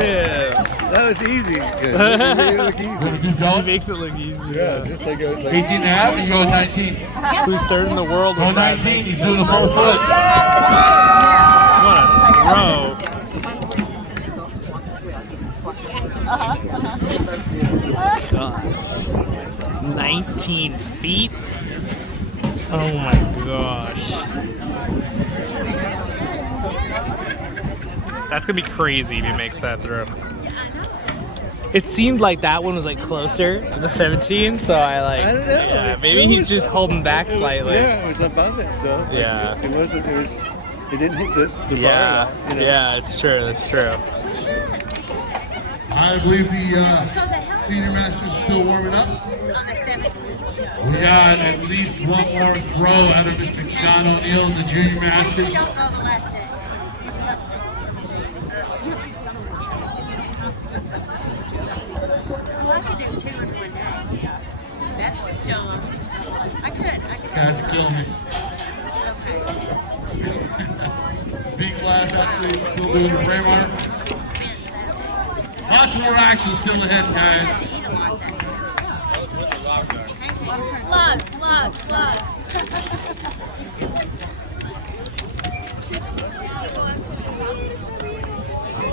Impressive. That was easy. Good. Keep going. He makes it look easy. Yeah, just like it was like 18 and a half, you go with 19. So he's third in the world Go with that. 19, he's doing a full foot. What a throw. Gosh. 19 feet? Oh my gosh. That's gonna be crazy if he makes that throw. It seemed like that one was like closer to the 17, so I like. I don't know. Yeah, It's maybe so- he's just holding back slightly. Yeah, it was above it, so. like, Yeah. It wasn't, it was, it didn't hit the Yeah, bar. You know? yeah, it's true. That's true. I believe the senior master's still warming up. On the 17th. We got at least one more throw out of Mr. John O'Neill, the junior masters. We don't know the last day. Well, I could do 2 in one day. That's dumb. I could. These guys are killing me. Okay. B class athletes still doing the frame arm. Lots more action still ahead, guys. Slugs.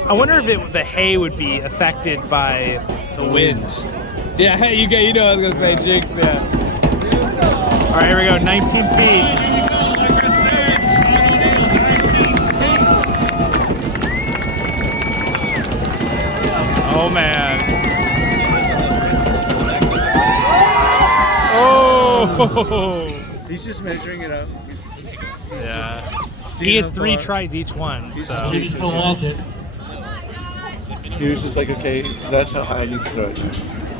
I wonder if the hay would be affected by the wind. Yeah, you know what I was gonna say, Jinx. Yeah. All right, here we go. 19 feet. Like I said, John O'Neill, 19 feet. Oh man. Oh. He's just measuring it up. Yeah. seeing He gets how 3 far- tries each one, so. He still wants it. He was just like, okay, that's how high I need to throw it.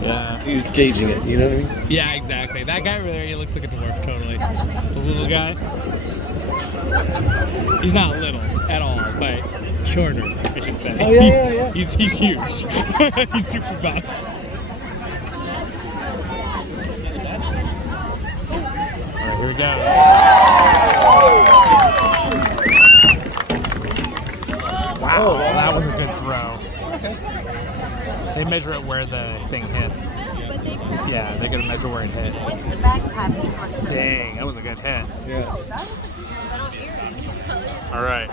Yeah. He was gauging it, you know what I mean? Yeah, exactly. That guy over there, he looks like a dwarf, totally. The little guy. He's not little at all, but shorter, I should say. Oh, yeah. He's huge. He's super buff. Alright, here it goes. Wow, that was a good throw. They measure it where the thing hit. But they practice. Yeah, they're gonna measure where it hit. What's the backpack? Dang, that was a good hit. Yeah. All right.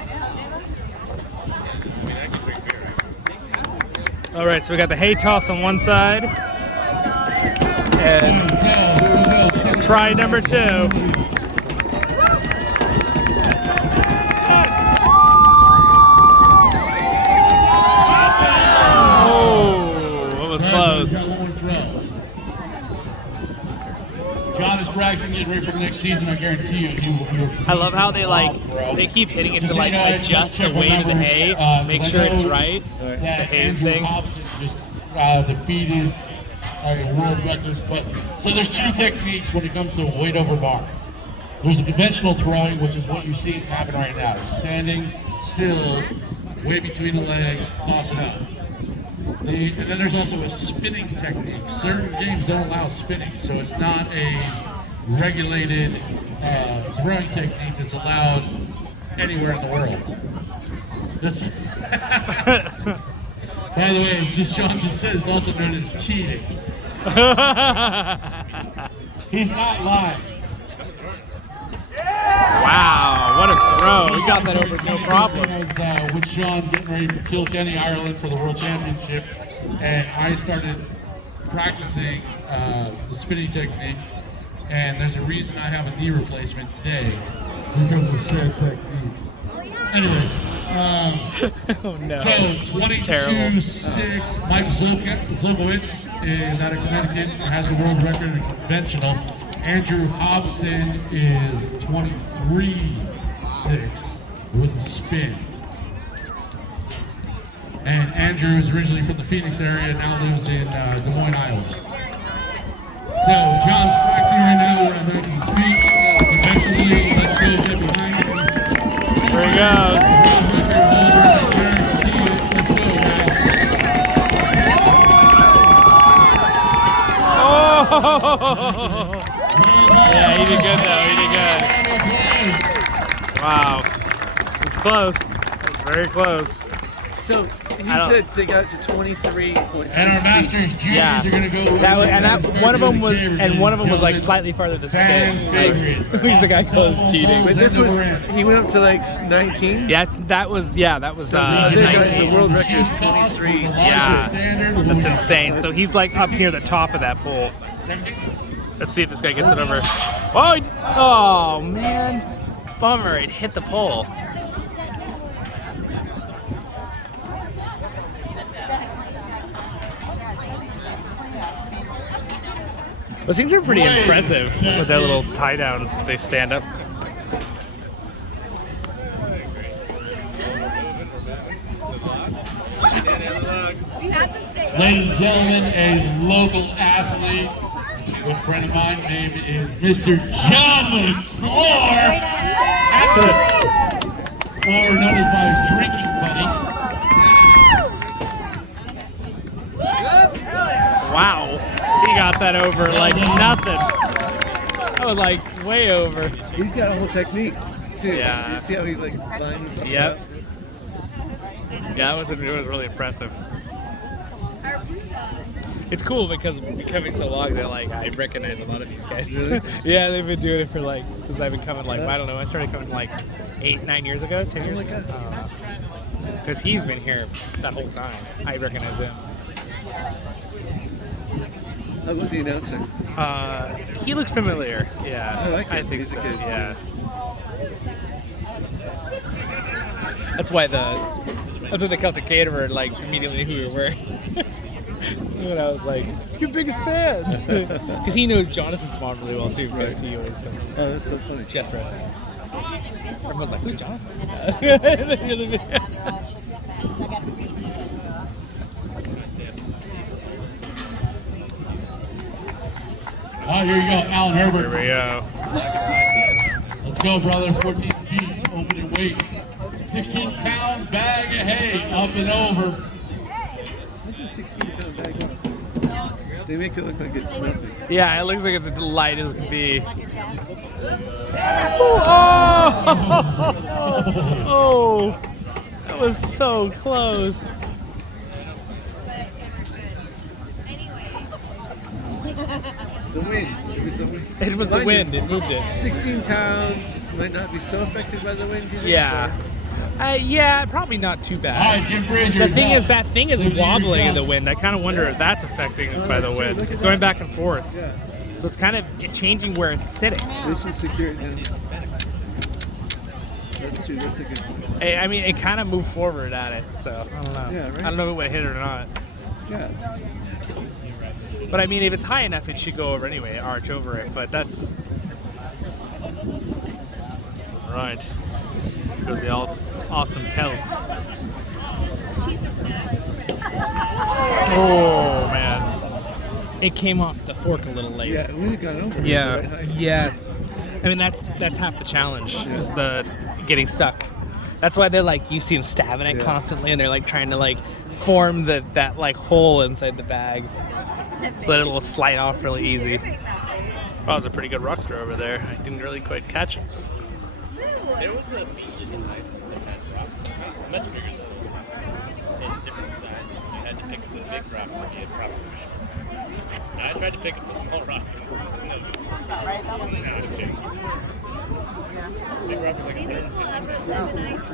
All right, so we got the hay toss on one side, and try number 2. Oh, that was close. Got one more throw. John is practicing, getting ready for the next season. I guarantee you, he will. I love how they keep hitting it to like adjust the weight of the hay, make sure it's right. That The hay Andrew thing. Hobson just defeated a world record. But so there's 2 techniques when it comes to weight over bar. There's a conventional throwing, which is what you see happen right now. It's standing still, weight between the legs, toss it up. And then there's also a spinning technique. Certain games don't allow spinning, so it's not a regulated throwing technique that's allowed anywhere in the world. That's by the way, as Sean just said, it's also known as cheating. He's not lying. Wow, what a throw. He got that over no problem. I was with Sean getting ready for Kilkenny, Ireland for the World Championship, and I started practicing the spinning technique, and there's a reason I have a knee replacement today because of said technique. Anyway, Oh no. so 22-6, Mike Zolkowitz is out of Connecticut, has the world record in conventional. Andrew Hobson is 23-6 with a spin. And Andrew is originally from the Phoenix area and now lives in Des Moines, Iowa. So John's practicing right now. We're at 19 feet. Eventually, let's go get behind him. Here he goes. Record holder, I guarantee it. Let's go, guys. Oh! Yeah, he did good though. He did good. Wow. It was close. It was very close. So He said they got to 23.6. And our Masters juniors are going to go. One of them was like slightly farther to spin. Who's the guy close cheating? But this was, he went up to like 19? Yeah, that was 19. The world record is 23. Yeah, that's insane. So he's like up near the top of that pole. Let's see if this guy gets it over. Oh man, bummer! It hit the pole. Those things are pretty impressive with their little tie downs that they stand up. Ladies and gentlemen, a local athlete, a good friend of mine, name is Mr. John McClure, or known as my drinking buddy. Wow, he got that over like nothing. That was like way over. He's got a whole technique, too. Yeah. You see how he's like lining himself Yep. up? Yeah, it was really impressive. It's cool because becoming so long that like I recognize a lot of these guys. Really? Yeah, they've been doing it for like since I've been coming like I don't know. I started coming like 8-9 years ago, 10 years ago. Because he's been here that whole time. I recognize him. How about the announcer? He looks familiar. Yeah, I like him. I think He's a so. good- Yeah. That's why the Celtic Caterer like immediately knew who we were. When I was like, it's your biggest fan. Because he knows Jonathan's mom really well too, because he always knows Oh, that's so funny. Jethros. Everyone's like, who's Jonathan? Oh, here you go, Alan Herbert. Here we go. Let's go, brother. 14 feet, open and weight. 16-pound bag of hay, up and over. What's a 16-pound bag of? They make it look like it's nothing. Yeah, it looks like it's as light as can be. Oh, that was so close. The wind. It was the wind. It moved it. 16 pounds might not be so affected by the wind. Yeah. Yeah, probably not too All bad. right, Jim Frazier. The thing is, that thing is wobbling in the wind. I kind of wonder if that's affecting it by the wind. It's going back and forth. Yeah. So it's kind of changing where it's sitting. They should secure it down. That's true. That's a good point. I mean, it kind of moved forward at it, so I don't know. Yeah, right. I don't know if it would hit it or not. Yeah. But I mean, if it's high enough, it should go over anyway, arch over it. But that's right. Goes the awesome pelt. Oh man, it came off the fork a little late. Yeah, we would have gone over. Yeah, Right height. yeah. I mean, that's half the challenge is the getting stuck. That's why they're like, you see them stabbing it constantly, and they're like trying to like form that like hole inside the bag so that it'll slide off really easy. That was a pretty good rock throw over there. I didn't really quite catch it. There was a beach in Iceland that had rocks much bigger than those rocks, in different sizes. And you had to pick up the big rock to be a proper fish. Now, I tried to pick up the small rock. No good. Not a chance. Big rock was like 150.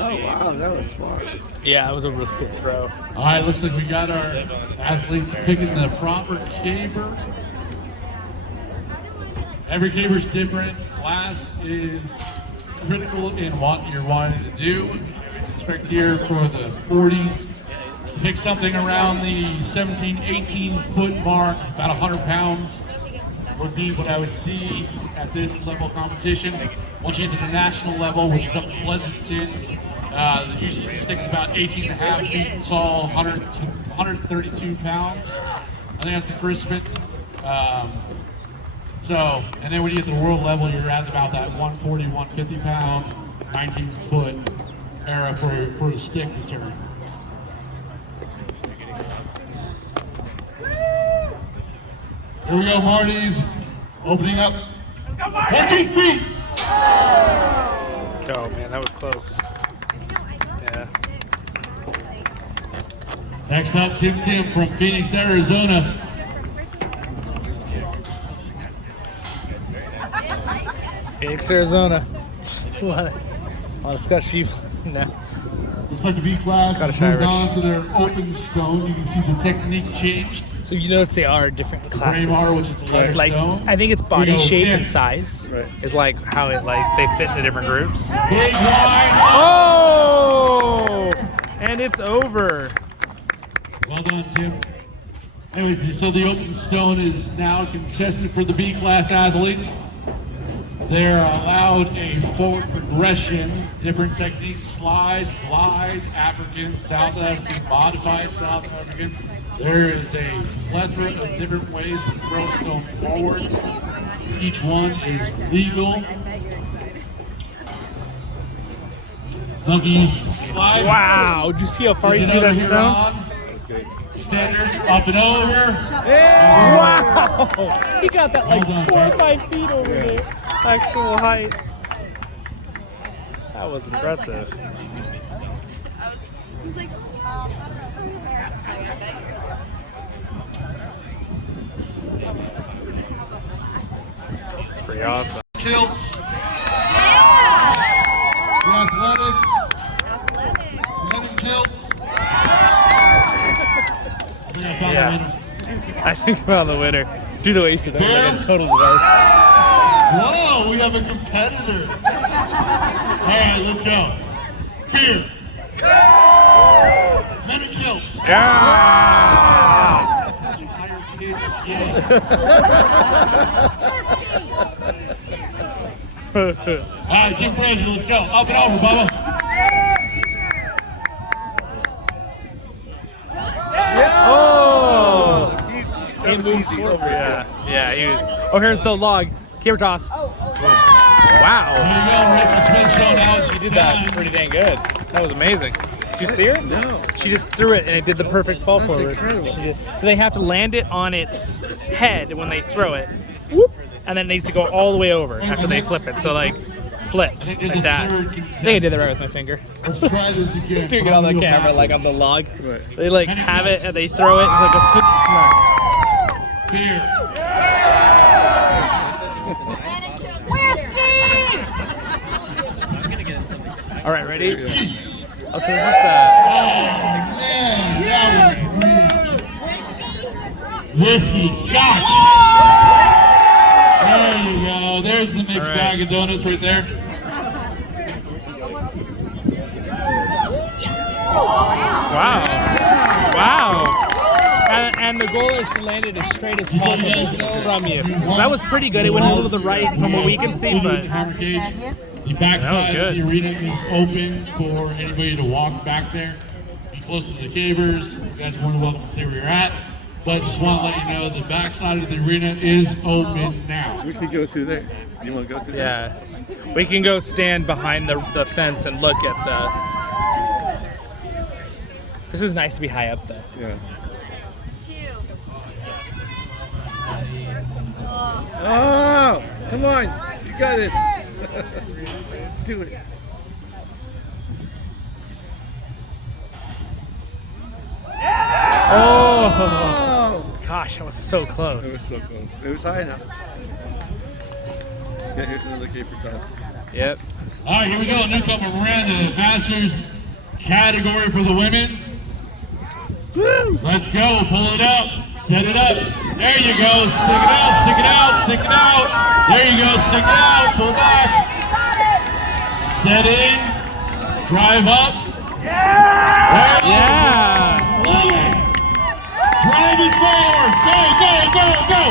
Oh wow, that was far. Yeah, it was a really good throw. All right, looks like we got our athletes picking the proper caber. Every caber's different. Class is critical in what you're wanting to do. Expect here for the 40s. Pick something around the 17, 18 foot mark, about 100 pounds would be what I would see at this level of competition. Once you get to the national level, which is up in Pleasanton, usually sticks about 18 and a half feet tall, 132 pounds. I think that's the crispet. And then when you get to the world level, you're at about that 140, 150 pound 19-foot era for a stick to turn. Here we go, Marty's opening up. 14 feet! Oh man, that was close. Yeah. Next up, Tim from Phoenix, Arizona. Phoenix, Arizona. What? A lot of Scotch people. No. Looks like the B class Scottish has moved Irish. on to their open stone. You can see the technique changed. So you notice they are different classes. Braemar, which is the lighter Like stone. I think it's Here body we go, shape Tim. and size Right. is like how it like they fit in the different groups. Big wide. Oh! And it's over. Well done, Tim. Anyways, so the open stone is now contested for the B class athletes. They're allowed a forward progression, different techniques, slide, glide, African, South African, modified South African. There is a plethora of different ways to throw a stone forward. Each one is legal. Donkeys slide. Wow! Did you see how far you Pitch it threw over that here, stone? Ron. Standards up and over. Wow! He got that like Well done, 4 or Bert. 5 feet over the actual height. That was impressive. I was like, It's pretty awesome. Kilts. yeah! For athletics. Athletic. Men in kilts. Yeah. I think about the winner. Do the way you said that. Bear? Like a total device. Whoa, we have a competitor. All right, let's go. Beer. Men in kilts. Yeah! That's such a higher pitch. Yeah. All right, Jim Frazier, let's go. Up and over, Bubba. Oh! It moves forward. Yeah, he was. Oh, here's the log. Camera toss. Boom. Wow. There you go, Rachel Smith showing out. She did that pretty dang good. That was amazing. Did you see her? No. She just threw it and it did the perfect fall That's forward. incredible. She did. So they have to land it on its head when they throw it. Whoop, and then it needs to go all the way over after they flip it. So like flip think there's like a that. third I think I did that right with my finger. Let's try this again. Doing it on the Go camera like on backwards. the log. Right. They like have it and they throw it. It's like a good smack. Beer. All right, ready? Oh, so this is the. Man, that was whiskey. Scotch. There you go. There's the mixed All right. bag of donuts right there. Wow. Wow. And the goal is to land it as straight as possible from you. So that was pretty good. It went a little to the right from what we can see, but Hammer cage. The That was backside of good. the arena is open for anybody to walk back there. Be close to the cavers. You guys are more than welcome to stay where you're at. But just want to let you know the backside of the arena is open now. We could go through there. You want to go through there? yeah. We can go stand behind the fence and look at the. This is nice to be high up though. Yeah. 2. Oh. Oh, come on. You got it. Do it. Oh, gosh, that was so It was close. so close. It was high enough. Yeah, here's another caper toss. Yep. All right, here we go. Newcomer Miranda, Masters category for the women. Let's go. Pull it up. Set it up. There you go. Stick it out. Stick it out. Stick it out. There you go. Stick it out. Pull back. Set in. Drive up. There you Yeah. go. Love it. Drive it forward. Go, go, go, go.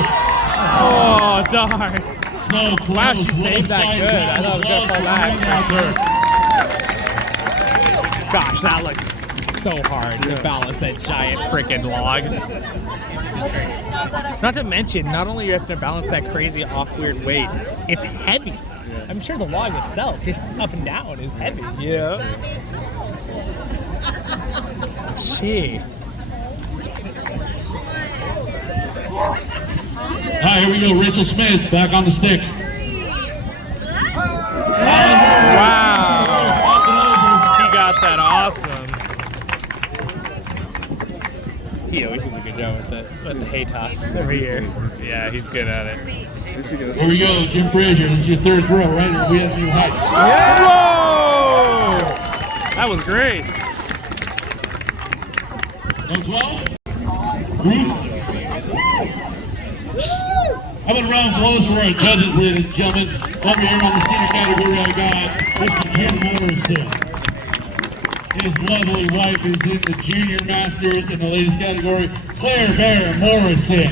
Oh, darn. So close. Wow, she saved that good. I thought it was gonna fall back for sure. Gosh, that looks so hard to balance that giant freaking log. Not to mention, not only do you have to balance that crazy off weird weight, it's heavy. I'm sure the log itself, just up and down, is heavy. Yeah. Gee. Hi, here we go. Rachel Smith back on the stick. Wow. He got that awesome. He always does a good job with the hay toss every year. Yeah, he's good at it. Here we go, Jim Frazier. This is your third throw, right? Or we have a new height. Yeah. Whoa! That was great. No 12? How about a round of applause for our judges, ladies and gentlemen? Over here on the senior category, I got Mr. Jim Morrison. His lovely wife is in the junior masters in the ladies category, Claire Bear Morrison.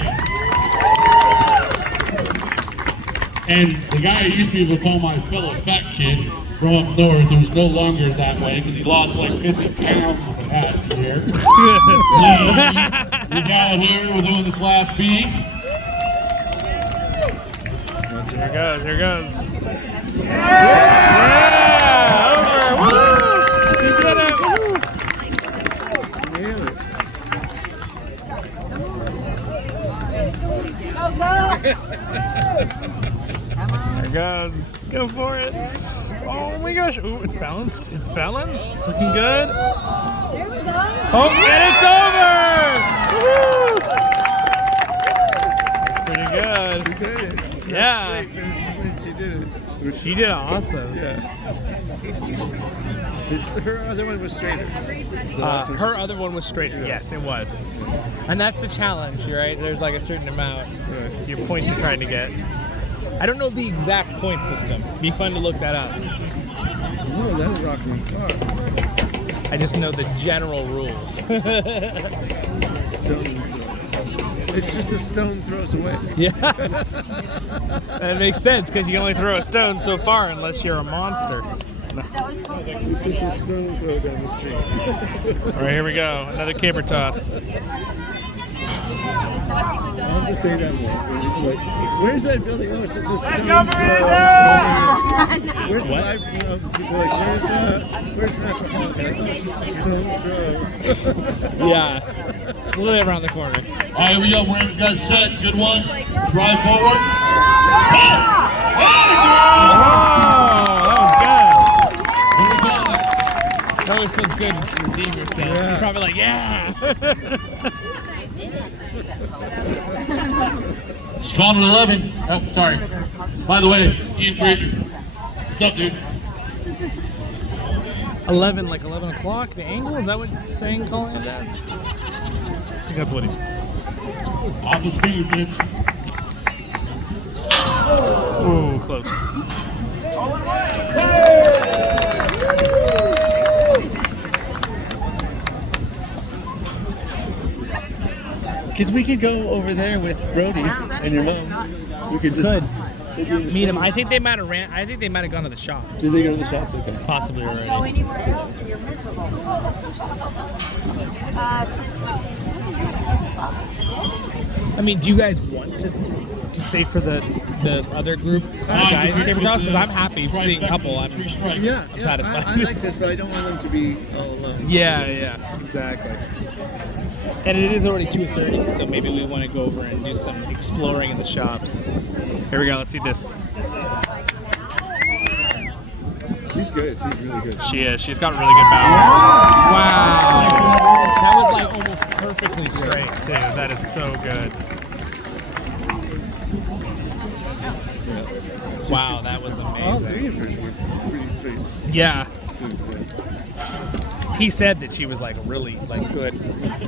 And the guy I used to be able to call my fellow fat kid from up north, who's no longer that way because he lost like 50 pounds in the past year. He's out here, we're doing the Class B. Here goes, here goes. Yeah! Over! Woo! He did it! Woo! There goes. Go for it. Oh my gosh. Ooh, it's balanced. It's balanced. It's looking good. There we go. Oh, and it's over! Woo! That's pretty good. She did it. Yeah. She did it. She did awesome. Yeah. Her other one was straighter. Her other one was straighter. Yeah. Yes, it was. And that's the challenge, right? There's like a certain amount your points you're trying to get. I don't know the exact point system. Be fun to look that up. Oh, that'll rock me far. I just know the general rules. Stone throw. It's just a stone throws away. Yeah. That makes sense because you can only throw a stone so far unless you're a monster. It's just a stone throw down the street. All right, here we go. Another caber toss. I'll just say that more. Like, where's that building? Oh, it's just a stone throw. Where's What? People like, where's that? Oh, it's just a stone throw. Yeah. A little bit around the corner. All right, here we go. Rams got set. Good one. Drive forward. Oh, that was good. Here we go. That always feels good to redeem yourself. You're probably like, yeah. She's calling it 11. Oh, sorry. By the way, Ian Frazier. What's up, dude? 11, like 11 o'clock, the angle? Is that what you're saying, calling it as? I think that's what he... Off his fingertips. Ooh, close. Because we could go over there with Brody and your mom. We could just Meet him. I think they might have gone to the shop. Did they go to the shops? Okay. Possibly already. Go anywhere else and you're miserable. I mean, do you guys want to stay for the other group guys caber toss? Because I'm happy seeing a couple. I'm satisfied. I like this, but I don't want them to be all alone. Yeah, exactly. And it is already 2:30, so maybe we want to go over and do some exploring in the shops. Here we go. Let's see this. She's good. She's really good. She is. She's got really good balance. Wow. That was like almost perfectly straight too. That is so good. Wow, that was All amazing. three of hers were pretty straight. Yeah. Too. He said that she was like really like good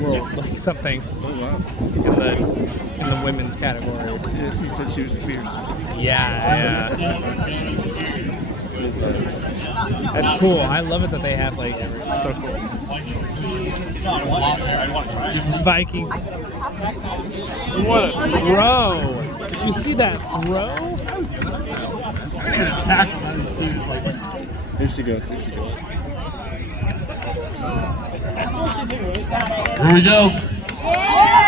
world like something Oh wow. in the women's category. Yes, he said she was fierce. Yeah. That's cool. I love it that they have like it's so cool. Viking. What a throw! Did you see that throw? Here she goes. Here she goes. Here we go.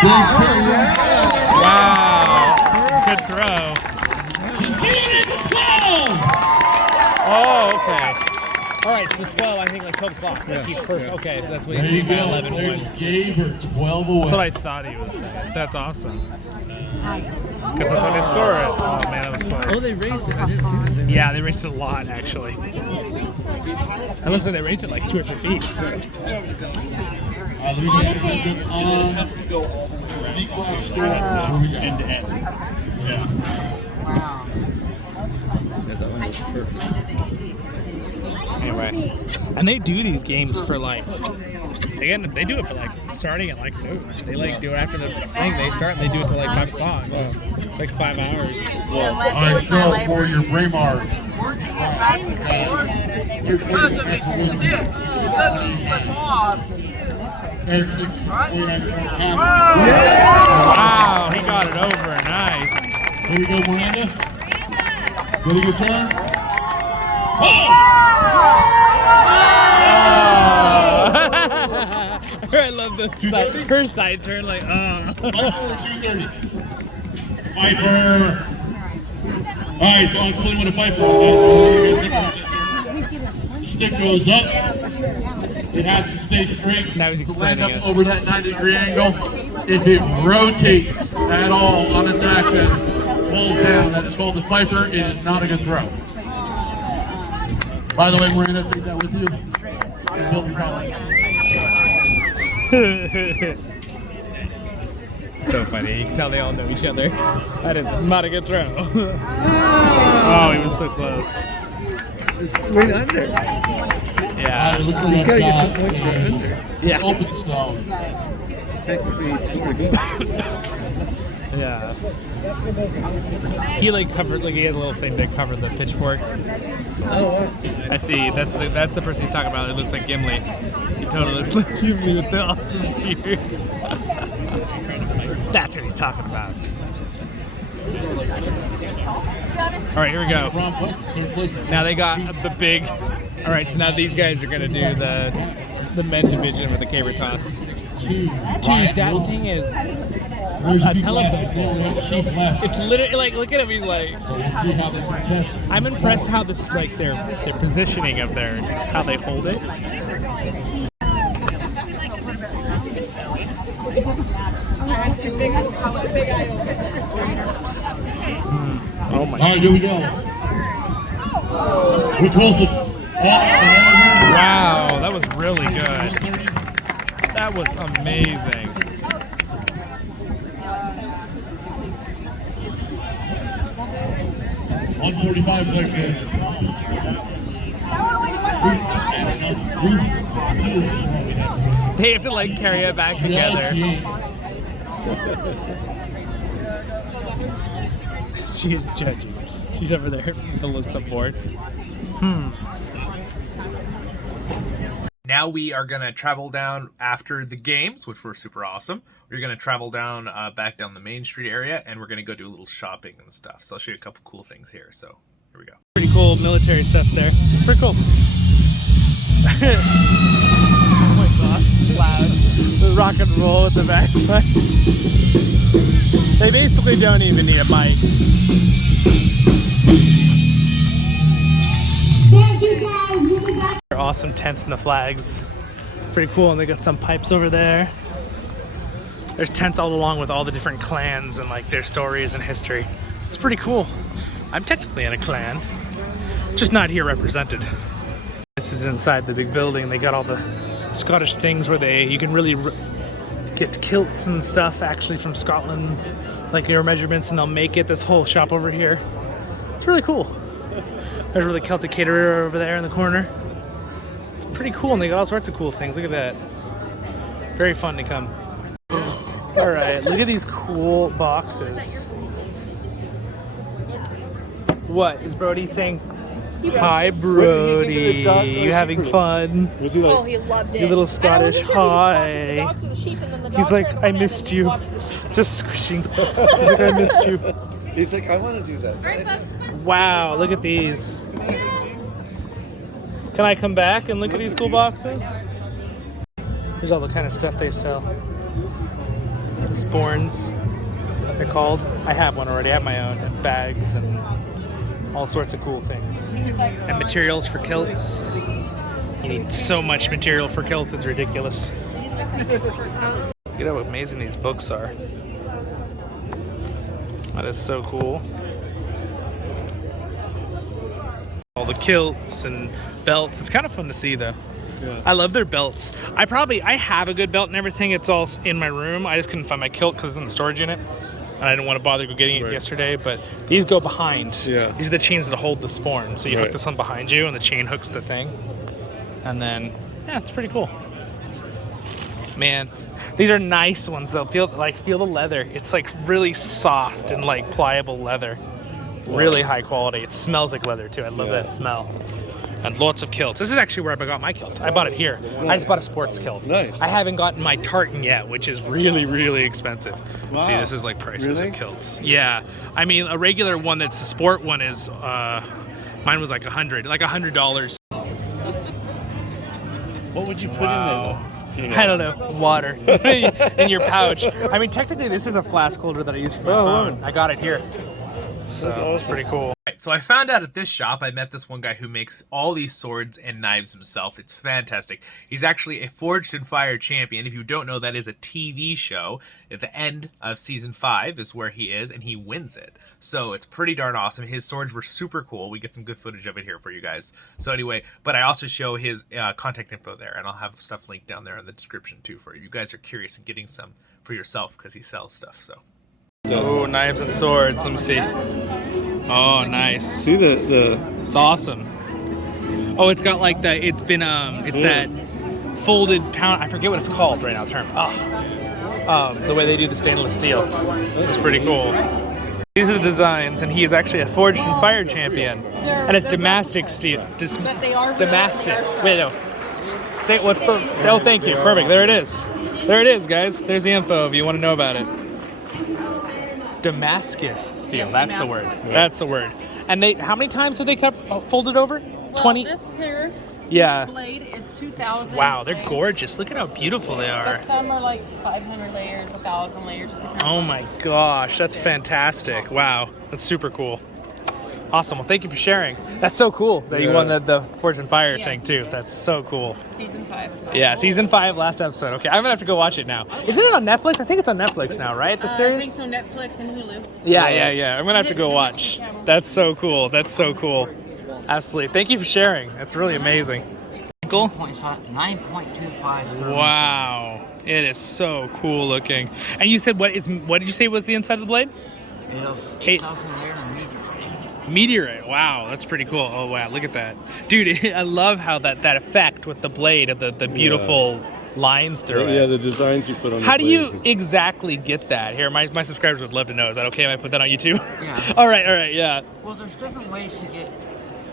Big turn. Wow. It's a good throw. She's getting it to 12. Oh, okay. All right, so 12, I think like 12 o'clock. Like he's perfect. Yeah. Okay, so that's what There he's you saying by go. 11 There's ones. Gaber, 12 away. That's what I thought he was saying. That's awesome. Because that's how they score it. Oh man, that was close. Oh, they raised it. I didn't see that. Yeah, they raced it a lot actually. It looks like they raced it like 2 or 3 feet. Let me get it on. End to end. Yeah. Yeah, that one was perfect. Anyway, and they do these games for like, again, they do it for like starting at like noon. They like do it after the thing. They start and they do it till like 5 o'clock. Oh, it's like 5 hours. All right, so for your Braemar. Because of these sticks, it doesn't slip off. Wow, he got it over. Nice. Here we go, Miranda. Really good turn. Oh! I love the side, her side turn, like, 230. Piper. All right, so I'm pulling with a Piper, guys. The stick goes up. It has to stay straight. Now he's to land explaining up it. over that 90-degree angle. If it rotates at all on its axis, falls down, that is called the Piper. It is not a good throw. By the way, Miranda, take that with you. And build your problem. So funny. You can tell they all know each other. That is not a good throw. Oh, he was so close. It's right under. Yeah. It looks like You I've gotta get got some points for under. Yeah. open stone. Technically, he scored a goal. Yeah. He like covered, like he has a little thing to cover the pitchfork. Oh, wow. I see. That's the person he's talking about. It looks like Gimli. He totally looks like Gimli with the awesome beard. That's what he's talking about. All right, here we go. Now they got the big. All right, so now these guys are gonna do the men division with the caber toss. Dude, that thing is a telephone. It's literally like, look at him. He's like, I'm impressed how this, like their positioning of their, how they hold it. Oh my. All right, here we go. Which was it? Wow, that was really good. That was amazing. $145 like They have to like carry it back together. She is judging. She's over there with the looks up board. Now we are going to travel down after the games, which were super awesome. We're going to travel down back down the Main Street area, and we're going to go do a little shopping and stuff. So I'll show you a couple cool things here. So here we go. Pretty cool military stuff there. It's pretty cool. Oh my god, loud. The rock and roll at the back. They basically don't even need a mic. Thank you guys, we'll be back. Awesome tents and the flags. Pretty cool, and they got some pipes over there. There's tents all along with all the different clans and like their stories and history. It's pretty cool. I'm technically in a clan, just not here represented. This is inside the big building. They got all the Scottish things where you can really get kilts and stuff actually from Scotland, like your measurements, and they'll make it. This whole shop over here. It's really cool. There's a really Celtic Caterer over there in the corner. It's pretty cool, and they got all sorts of cool things. Look at that. Very fun to come. All right, look at these cool boxes. What is Brody saying? Hi, Brody. You having fun? Was he like, Oh, he loved it. You little Scottish And I hi. wasn't sure if he was watching the dogs or the sheep, and then the He's dogs like, ran I over missed there, you. watching the sheep. Just squishing. He's like, I missed you. he's like, I want to do that. Wow, look at these. Can I come back and look at these cool boxes? Here's all the kind of stuff they sell. The sporns, what they're called. I have one already. I have my own. And bags and all sorts of cool things. And materials for kilts. You need so much material for kilts, it's ridiculous. Look at how amazing these books are. That is so cool. All the kilts and belts. It's kind of fun to see though. Yeah. I love their belts. I have a good belt and everything. It's all in my room. I just couldn't find my kilt because it's in the storage unit. And I didn't want to bother go getting it yesterday, but these go behind. Yeah. These are the chains that hold the sporn. So you hook this on behind you and the chain hooks the thing. And then, yeah, it's pretty cool. Man, these are nice ones though. Feel the leather. It's like really soft and like pliable leather. Really high quality. It smells like leather too. I love that smell. And lots of kilts. This is actually where I got my kilt. I bought it here. I just bought a sports kilt. Nice. I haven't gotten my tartan yet, which is really, really expensive. Wow. See, this is like prices of kilts. Yeah. I mean, a regular one that's a sport one is, mine was like $100. What would you put in there? I don't know. Water. In your pouch. I mean, technically, this is a flask holder that I use for my phone. I got it here. So it's pretty cool. So I found out at this shop, I met this one guy who makes all these swords and knives himself. It's fantastic. He's actually a Forged in Fire champion. If you don't know, that is a TV show. At the end of season 5 is where he is, and he wins it. So it's pretty darn awesome. His swords were super cool. We get some good footage of it here for you guys. So anyway, but I also show his contact info there, and I'll have stuff linked down there in the description too for you. You guys are curious and getting some for yourself because he sells stuff. So. Oh, knives and swords. Let me see. Oh, nice. See the. It's awesome. Oh, it's got like the. It's been It's that folded pound. I forget what it's called right now. Term. The way they do the stainless steel. It's pretty cool. These are the designs, and he is actually a Forged in Fire champion, and it's Damascus steel. Damascus. Wait, no. Say what's the? Oh, thank you. Perfect. There it is. There it is, guys. There's the info if you want to know about it. Damascus steel. Yes, that's Damascus. The word. Yeah. That's the word. And they, how many times did they fold it over? Well, 20. This here. Yeah. This blade is 2,000. Wow, they're gorgeous. Look at how beautiful they are. But some are like 500 layers, 1,000 layers. Oh my gosh, that's fantastic. Wow, that's super cool. Awesome. Well, thank you for sharing. That's so cool that you won the Forged in Fire thing too. That's so cool. Season 5. Yeah, season 5, last episode. Okay, I'm gonna have to go watch it now. Isn't it on Netflix? I think it's on Netflix now, right? The series? I think so. Netflix and Hulu. Yeah. I'm gonna have to go watch. That's so cool. That's so cool. Absolutely. Thank you for sharing. That's really amazing. 9.25. Wow, it is so cool looking. And you said what did you say was the inside of the blade? 8,000 layer meteorite. Wow, that's pretty cool. Oh wow, look at that, dude. I love how that effect with the blade of the beautiful lines through it. Yeah, the designs you put on. How do you exactly get that? Here, my subscribers would love to know. Is that okay if I put that on YouTube? Yeah. all right, yeah. Well, there's different ways to get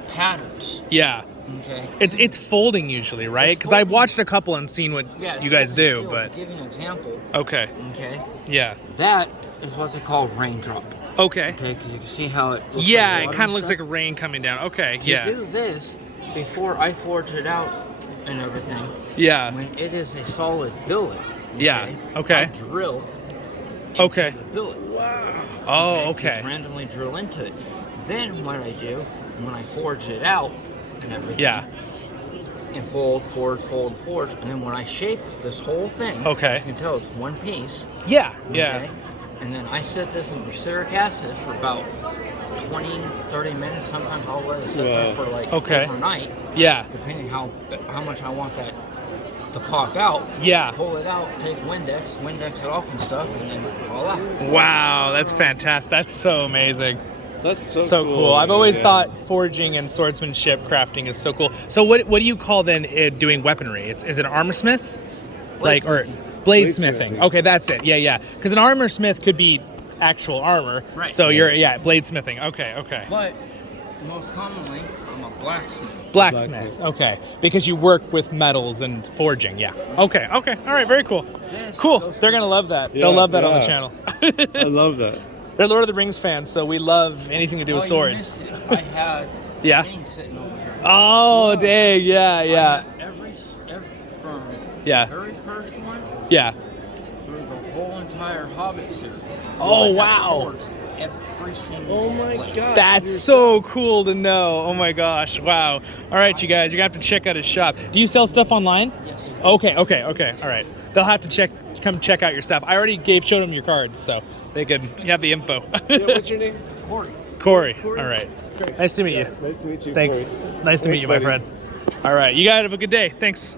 patterns. Yeah. Okay. It's folding usually, right? Because I watched a couple and seen what you guys do, but. Give you an example. Okay. Okay. Yeah. That is what they call raindrop. Okay. Okay, because you can see how it looks. Yeah, like it kind of looks like rain coming down. Okay, to do this, before I forge it out and everything, when it is a solid billet, okay. I drill into the billet. Wow. Oh, okay. Just randomly drill into it. Then what I do, when I forge it out and everything, and fold, and then when I shape this whole thing, you can tell it's one piece. Yeah. And then I set this in boracic acid for about 20-30 minutes. Sometimes I'll let it sit there for like overnight. Yeah. Depending how much I want that to pop out. Yeah. Pull it out, take Windex it off and stuff, and then voila. Wow, that's fantastic. That's so amazing. That's so cool. I've always thought forging and swordsmanship crafting is so cool. So what do you call then doing weaponry? Is it an armor smith? Bladesmithing. Okay, that's it. Yeah. Because an armor smith could be actual armor. Right. So you're bladesmithing. Okay. But most commonly, I'm a blacksmith. Blacksmith. Okay. Because you work with metals and forging. Yeah. Okay. All right. Very cool. Cool. They're gonna love that. They'll love that on the channel. I love that. They're Lord of the Rings fans, so we love anything to do with swords. I had sitting over here. Oh, dang. Yeah. From the very first one. Yeah. Through the whole entire Hobbit series. Oh, wow. every single Oh my place. god. That's so cool to know. Oh my gosh. Wow. All right, you guys, you're going to have to check out his shop. Do you sell stuff online? Yes. Okay. All right. They'll have to come check out your stuff. I already showed them your cards, so they could have the info. Yeah, what's your name? Corey. All right. Great. Nice to meet you. Nice to meet you. Thanks. Corey. It's nice to meet you, my buddy. friend. All right. You guys have a good day. Thanks.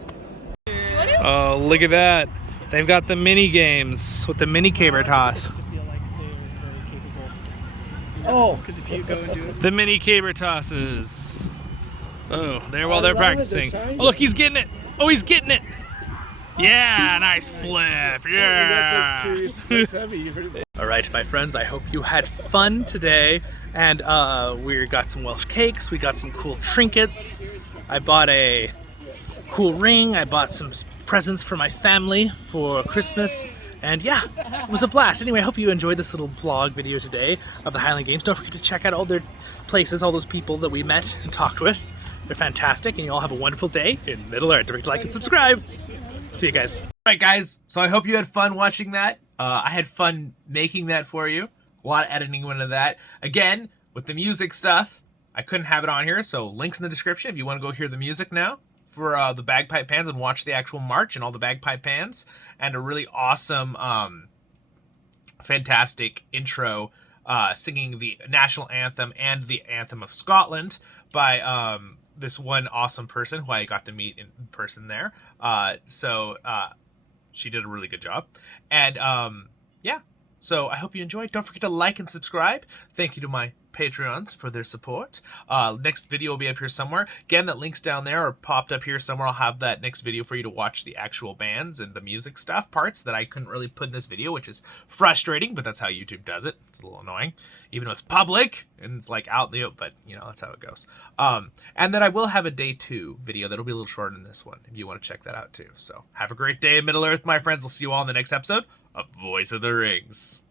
Oh, look at that. They've got the mini games with the mini caber toss. Oh, because if you go and do it. The mini caber tosses. Oh, while they're practicing. Oh, look, he's getting it. Oh, he's getting it. Yeah, nice flip. Yeah. That's heavy. You heard it. All right, my friends, I hope you had fun today. And we got some Welsh cakes. We got some cool trinkets. I bought a cool ring. I bought some presents for my family for Christmas. And yeah, it was a blast. Anyway, I hope you enjoyed this little vlog video today of the Highland Games. Don't forget to check out all their places, all those people that we met and talked with. They're fantastic, and you all have a wonderful day in Middle-earth. Don't forget to like and subscribe. See you guys. All right, guys. So I hope you had fun watching that. I had fun making that for you. A lot of editing went into that. Again, with the music stuff, I couldn't have it on here, so links in the description if you want to go hear the music now for the bagpipe pans and watch the actual march and all the bagpipe pans, and a really awesome, fantastic intro singing the national anthem and the anthem of Scotland by this one awesome person who I got to meet in person there. She did a really good job. And yeah, so I hope you enjoyed. Don't forget to like and subscribe. Thank you to my Patreons for their support. Next video will be up here somewhere. Again, that link's down there or popped up here somewhere. I'll have that next video for you to watch the actual bands and the music stuff parts that I couldn't really put in this video, which is frustrating, but that's how YouTube does it. It's a little annoying, even though it's public and it's like out the, but you know, that's how it goes. And then I will have a day 2 video that'll be a little shorter than this one if you want to check that out too. So have a great day in Middle Earth, my friends. I'll see you all in the next episode of Voice of the Rings.